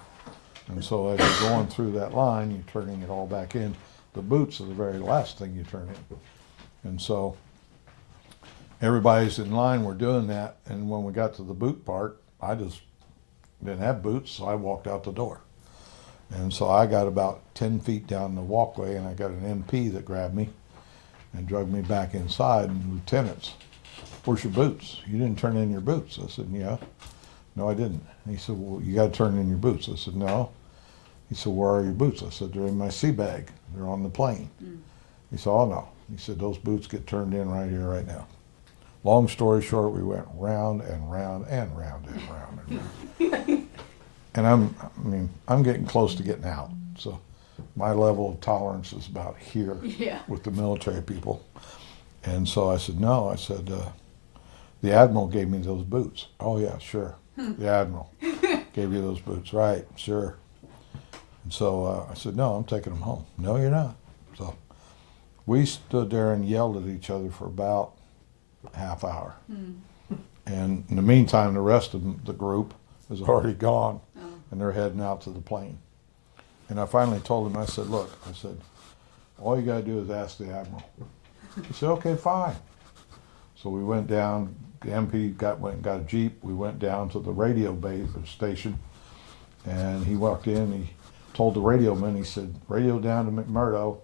And so as you're going through that line, you're turning it all back in. The boots are the very last thing you turn in. And so everybody's in line, we're doing that, and when we got to the boot part, I just didn't have boots, so I walked out the door. And so I got about 10 feet down the walkway, and I got an MP that grabbed me and dragged me back inside, and lieutenants, where's your boots? You didn't turn in your boots. I said, yeah. No, I didn't. And he said, well, you got to turn in your boots. I said, no. He said, where are your boots? I said, they're in my sea bag. They're on the plane. He said, oh, no. He said, those boots get turned in right here, right now. Long story short, we went round and round and round and round and round. And I'm getting close to getting out. So my level of tolerance is about here with the military people. And so I said, no. I said, the Admiral gave me those boots. Oh, yeah, sure. The Admiral gave you those boots. Right, sure. And so I said, no, I'm taking them home. No, you're not. So we stood there and yelled at each other for about a half hour. And in the meantime, the rest of the group is already gone, and they're heading out to the plane. And I finally told him, I said, look, I said, all you got to do is ask the Admiral. He said, okay, fine. So we went down, the MP went and got a Jeep. We went down to the radio base station, and he walked in. He told the radio man, he said, radio down to McMurdo.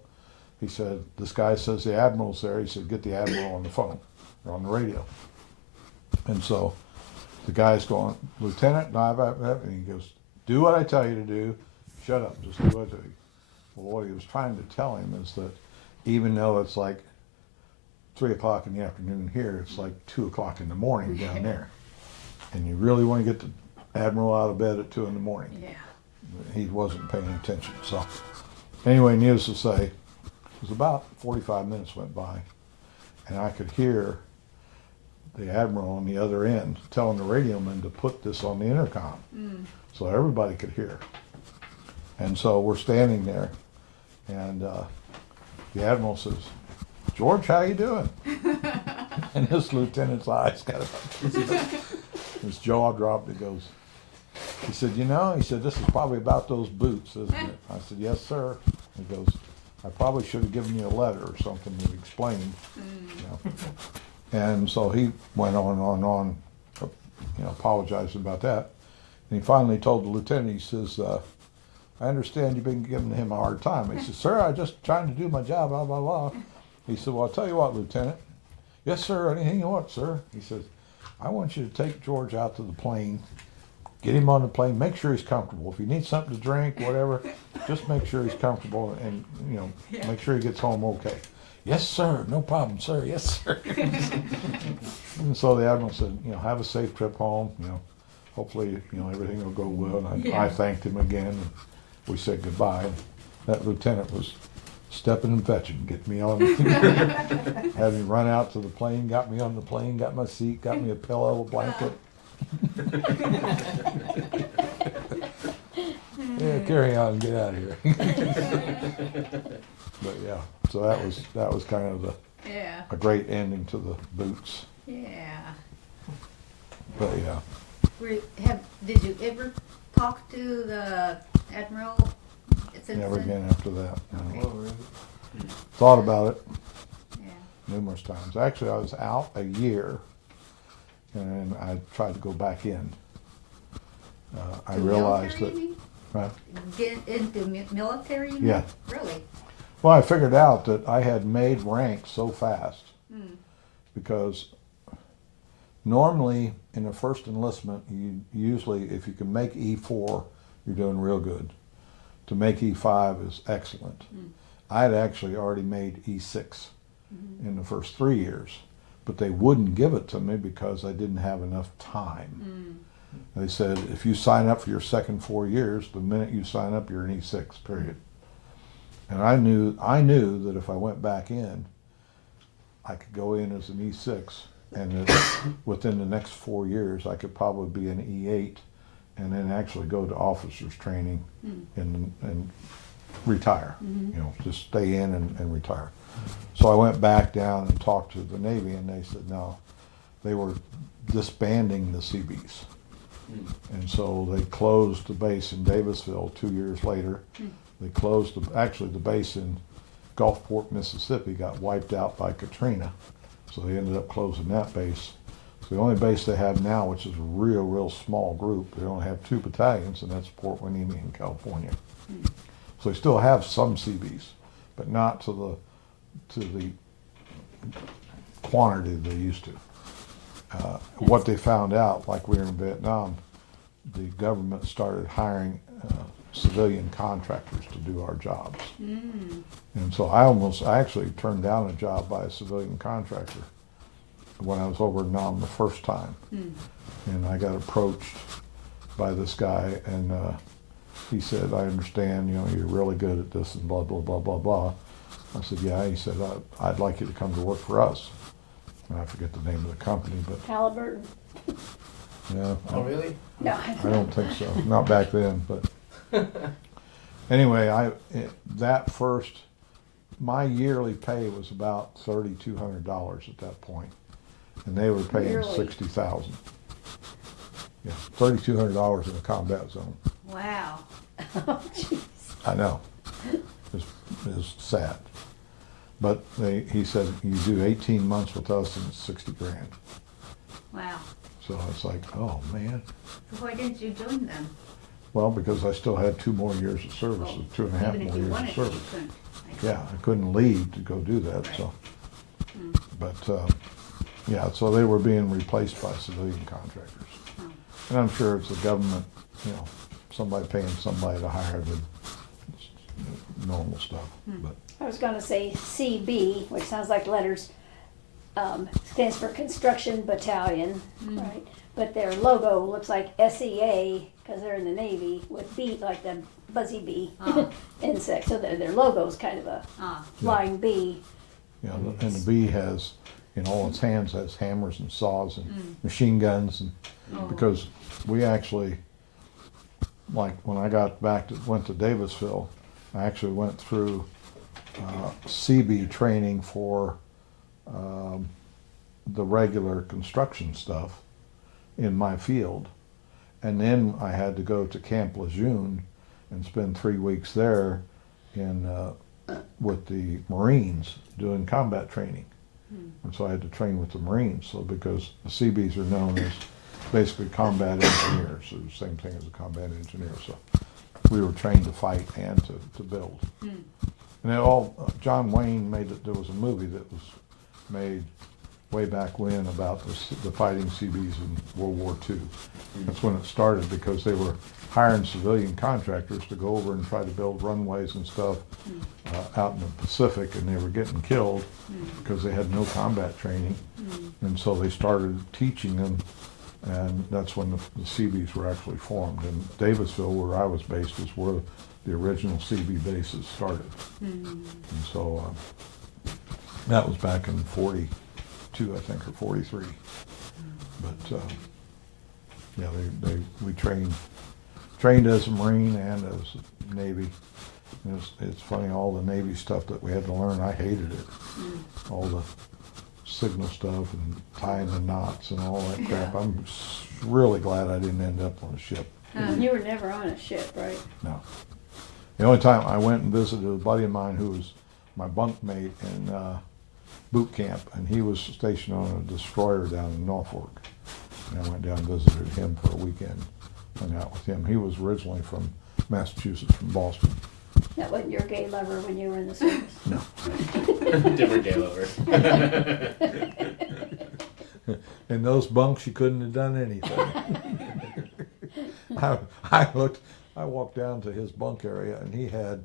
He said, this guy says the Admiral's there. He said, get the Admiral on the phone or on the radio. And so the guy's going, Lieutenant, and he goes, do what I tell you to do. Shut up, just do what I tell you. Well, what he was trying to tell him is that even though it's like 3 o'clock in the afternoon here, it's like 2 o'clock in the morning down there. And you really want to get the Admiral out of bed at 2 in the morning. yeah. He wasn't paying attention. So anyway, needless to say, it was about 45 minutes went by, and I could hear the Admiral on the other end telling the radio man to put this on the intercom so everybody could hear. And so we're standing there, and the Admiral says, George, how you doing? And this lieutenant's eyes got up. His jaw dropped. He goes, he said, you know, he said, this is probably about those boots, isn't it? I said, yes, sir. He goes, I probably should have given you a letter or something to explain. You know. And so he went on, you know, apologizing about that. And he finally told the lieutenant, he says, I understand you've been giving him a hard time. He says, sir, I'm just trying to do my job, blah, blah, blah. He said, well, I'll tell you what, Lieutenant. Yes, sir, anything you want, sir. He says, I want you to take George out to the plane get him on the plane, make sure he's comfortable. If he needs something to drink, whatever, just make sure he's comfortable and, you know, make sure he gets home okay. Yes, sir, no problem, sir, yes, sir. And so the admiral said, you know, have a safe trip home, you know, hopefully, you know, everything will go well. And I thanked him again, and we said goodbye. And that lieutenant was stepping and fetching, get me on, had me run out to the plane, got me on the plane, got my seat, got me a pillow, a blanket. Yeah, carry on and get out of here. But yeah, so that was kind of Yeah, a great ending to the boots. yeah. But yeah, Did you ever talk to the Admiral since never then? again after that. Okay. No. Oh, really? Thought about it Yeah. numerous times. Actually, I was out a year, and I tried to go back in. I To realized military, that. you mean? Huh? Get into military? you mean? Yeah. Really? Well, I figured out that I had made rank so fast Hmm. because normally in the first enlistment, you usually, if you can make E4, you're doing real good. To make E5 is excellent. I had actually already made E6 in the first 3 years, but they wouldn't give it to me because I didn't have enough time. They said, if you sign up for your second 4 years, the minute you sign up, you're an E6, period. And I knew that if I went back in, I could go in as an E6, and that within the next 4 years, I could probably be an E8, and then actually go to officers training and retire. You know, just stay in and retire. So I went back down and talked to the Navy, and they said no, they were disbanding the Seabees. And so they closed the base in Davisville 2 years later. They closed, the base in Gulfport, Mississippi got wiped out by Katrina. So they ended up closing that base. So the only base they have now, which is a real small group, they only have 2 battalions, and that's Port Hueneme in California. So they still have some Seabees, but not to the quantity they used to. What they found out, like we were in Vietnam, the government started hiring civilian contractors to do our jobs. And so I actually turned down a job by a civilian contractor when I was over in Nam the first time. And I got approached by this guy, and he said, I understand, you know, you're really good at this and blah, blah, blah, blah, blah. I said, yeah. He said, I'd like you to come to work for us. And I forget the name of the company, but Halliburton. yeah. Oh, really? No. I don't think so. Not back then, but anyway, my yearly pay was about $3,200 at that point, and they were paying Yearly. $60,000. Yeah, $3,200 in a combat zone. Wow. I know. It's sad. But he said, you do 18 months with us and it's 60 grand. Wow. So it's like, oh man. So why didn't you join them? Well, because I still had 2 more years of service, Well, 2.5 even if more you years wanted of to, you service. couldn't. Yeah, I couldn't leave to go do that, so. But, yeah, so they were being replaced by civilian contractors. And I'm sure it's the government, you know, somebody paying somebody to hire the normal stuff, but. I was gonna say CB, which sounds like letters, stands for Construction Battalion, right? But their logo looks like SEA, cause they're in the Navy, with bee, like the buzzy bee insect, so their logo's kind of a Ah, flying bee. You know, and the bee has, in all its hands, has hammers and saws and machine guns, and because we actually, like when I got went to Davisville, I actually went through CB training for the regular construction stuff in my field, and then I had to go to Camp Lejeune and spend 3 weeks there in with the Marines doing combat training. And so I had to train with the Marines, so because the CBs are known as basically combat engineers, so the same thing as a combat engineer, so we were trained to fight and to build. And it all, John Wayne made it, there was a movie that was made way back when about the fighting CBs in World War II. That's when it started, because they were hiring civilian contractors to go over and try to build runways and stuff out in the Pacific, and they were getting killed because they had no combat training. And so they started teaching them, and that's when the CBs were actually formed. And Davisville, where I was based, is where the original CB bases started. And so that was back in 42, I think, or 43. But yeah, we trained as a Marine and as Navy. And it's funny, all the Navy stuff that we had to learn, I hated it. All the signal stuff and tying the knots and all that crap. I'm really glad I didn't end up on a ship. You were never on a ship, right? No. The only time I went and visited a buddy of mine who was my bunkmate in boot camp, and he was stationed on a destroyer down in Norfolk. And I went down and visited him for a weekend, hung out with him. He was originally from Massachusetts, from Boston. That wasn't your gay lover when you were in the service? No. Different gay lover. In those bunks, you couldn't have done anything. I walked down to his bunk area, and he had,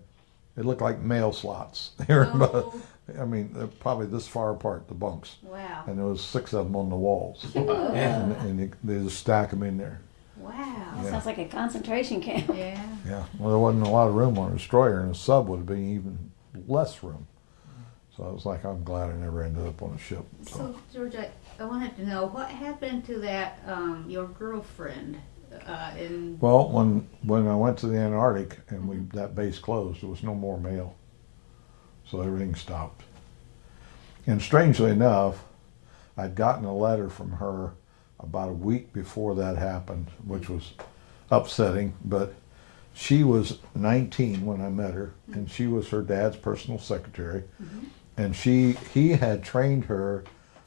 it looked like mail slots. They were about, I mean, they're probably this far apart, the bunks. Wow. And there was 6 of them on the walls. Oh, And they just stack them in there. Wow. that sounds like a concentration camp. Yeah. Yeah, well, there wasn't a lot of room on a destroyer, and a sub would have been even less room. So I was like, I'm glad I never ended up on a ship. So, George, I wanted to know what happened to that, your girlfriend, in. Well, when I went to the Antarctic and that base closed, there was no more mail. So everything stopped. And strangely enough, I'd gotten a letter from her about a week before that happened, which was upsetting, but she was 19 when I met her, and she was her dad's personal secretary, and he had trained her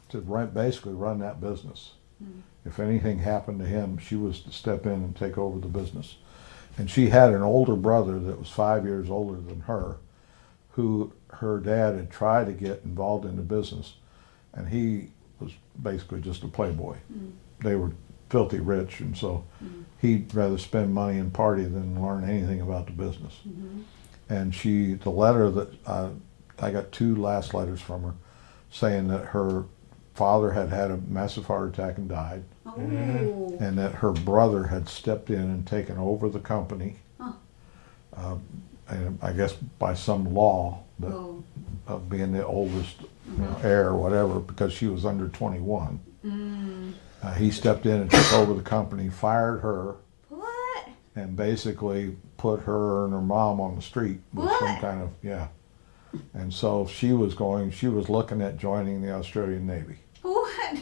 to basically run that business. If anything happened to him, she was to step in and take over the business. And she had an older brother that was 5 years older than her, who her dad had tried to get involved in the business, and he was basically just a playboy. They were filthy rich, and so he'd rather spend money and party than learn anything about the business. And the letter that I got 2 last letters from her saying that her father had had a massive heart attack and died, Oh. and that her brother had stepped in and taken over the company, and I guess by some law that, Oh. of being the oldest heir or whatever, because she was under 21. He stepped in and took over the company, fired her, What? and basically put her and her mom on the street with some What? kind of, yeah. And so she was looking at joining the Australian Navy. What?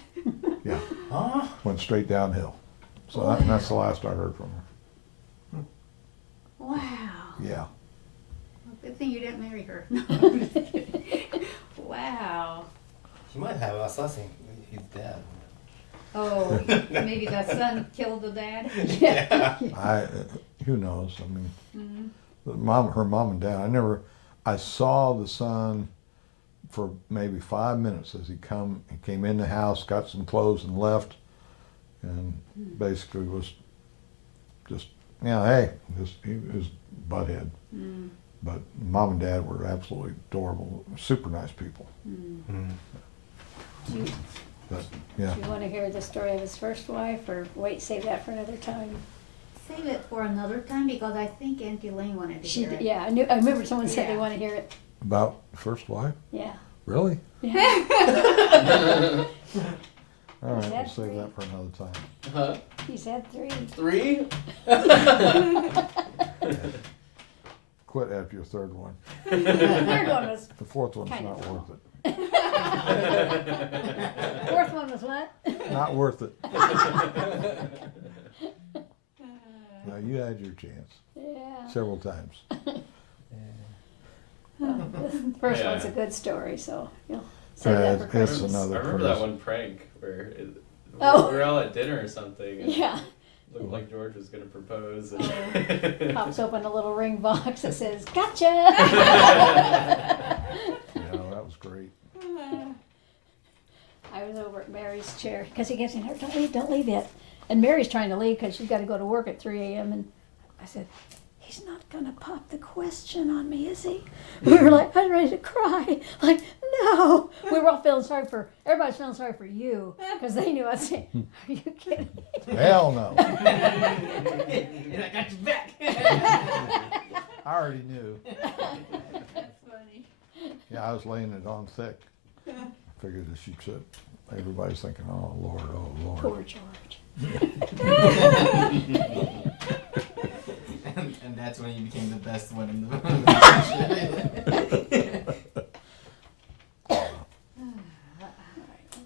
Yeah, Huh? went straight downhill. So that's the last I heard from her. Wow. Yeah. Good thing you didn't marry her. No, I'm just kidding. Wow. He might have assassin his dad. Oh, maybe the son killed the dad? Who knows? I mean, her mom and dad. I saw the son for maybe 5 minutes as he came in the house, got some clothes and left, and basically was just, hey, he was butthead. But mom and dad were absolutely adorable, super nice people. Do you, But yeah, do you want to hear the story of his first wife, or save that for another time? Save it for another time because I think Auntie Lane wanted to hear it. Yeah, I remember someone said they Yeah. want to hear it. about first wife, Yeah. really? Yeah. All right, Is we'll that save three? that for another time. Huh? He's had 3. 3? Quit after your third one. The third one was. The fourth one's Kind not of. worth it. Fourth one was what? Not worth it. Now you had your chance Yeah. several times. The first Yeah. one's a good story, so you'll save that for It's Christmas. I another remember that crazy. one prank where Oh. we were all at dinner or something. And Yeah. it looked like George was gonna propose. Pops open a little ring box that says, "Gotcha." Yeah, that was great. I I was over at Mary's chair, because he gets in there, don't leave yet. And Mary's trying to leave because she's got to go to work at 3 a.m. And I said, he's not gonna pop the question on me, is he? We were like, I was ready to cry. Like, no. We were all feeling sorry for, everybody's feeling sorry for you, because they knew I was saying, are you kidding? Hell no. And I got you back. I already knew. That's funny. Yeah, I was laying it on thick. Figured that she'd sit. Everybody's thinking, oh Lord, oh Lord. Poor George. And that's when you became the best one in the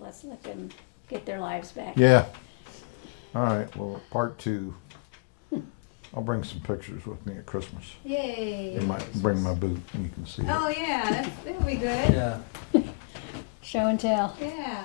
Let's let them get their lives back. Yeah. All right, well, part 2. I'll bring some pictures with me at Christmas. Yay. I might bring my boot and you can see it. Oh, yeah, that'll be good. Yeah. Show and tell. Yeah.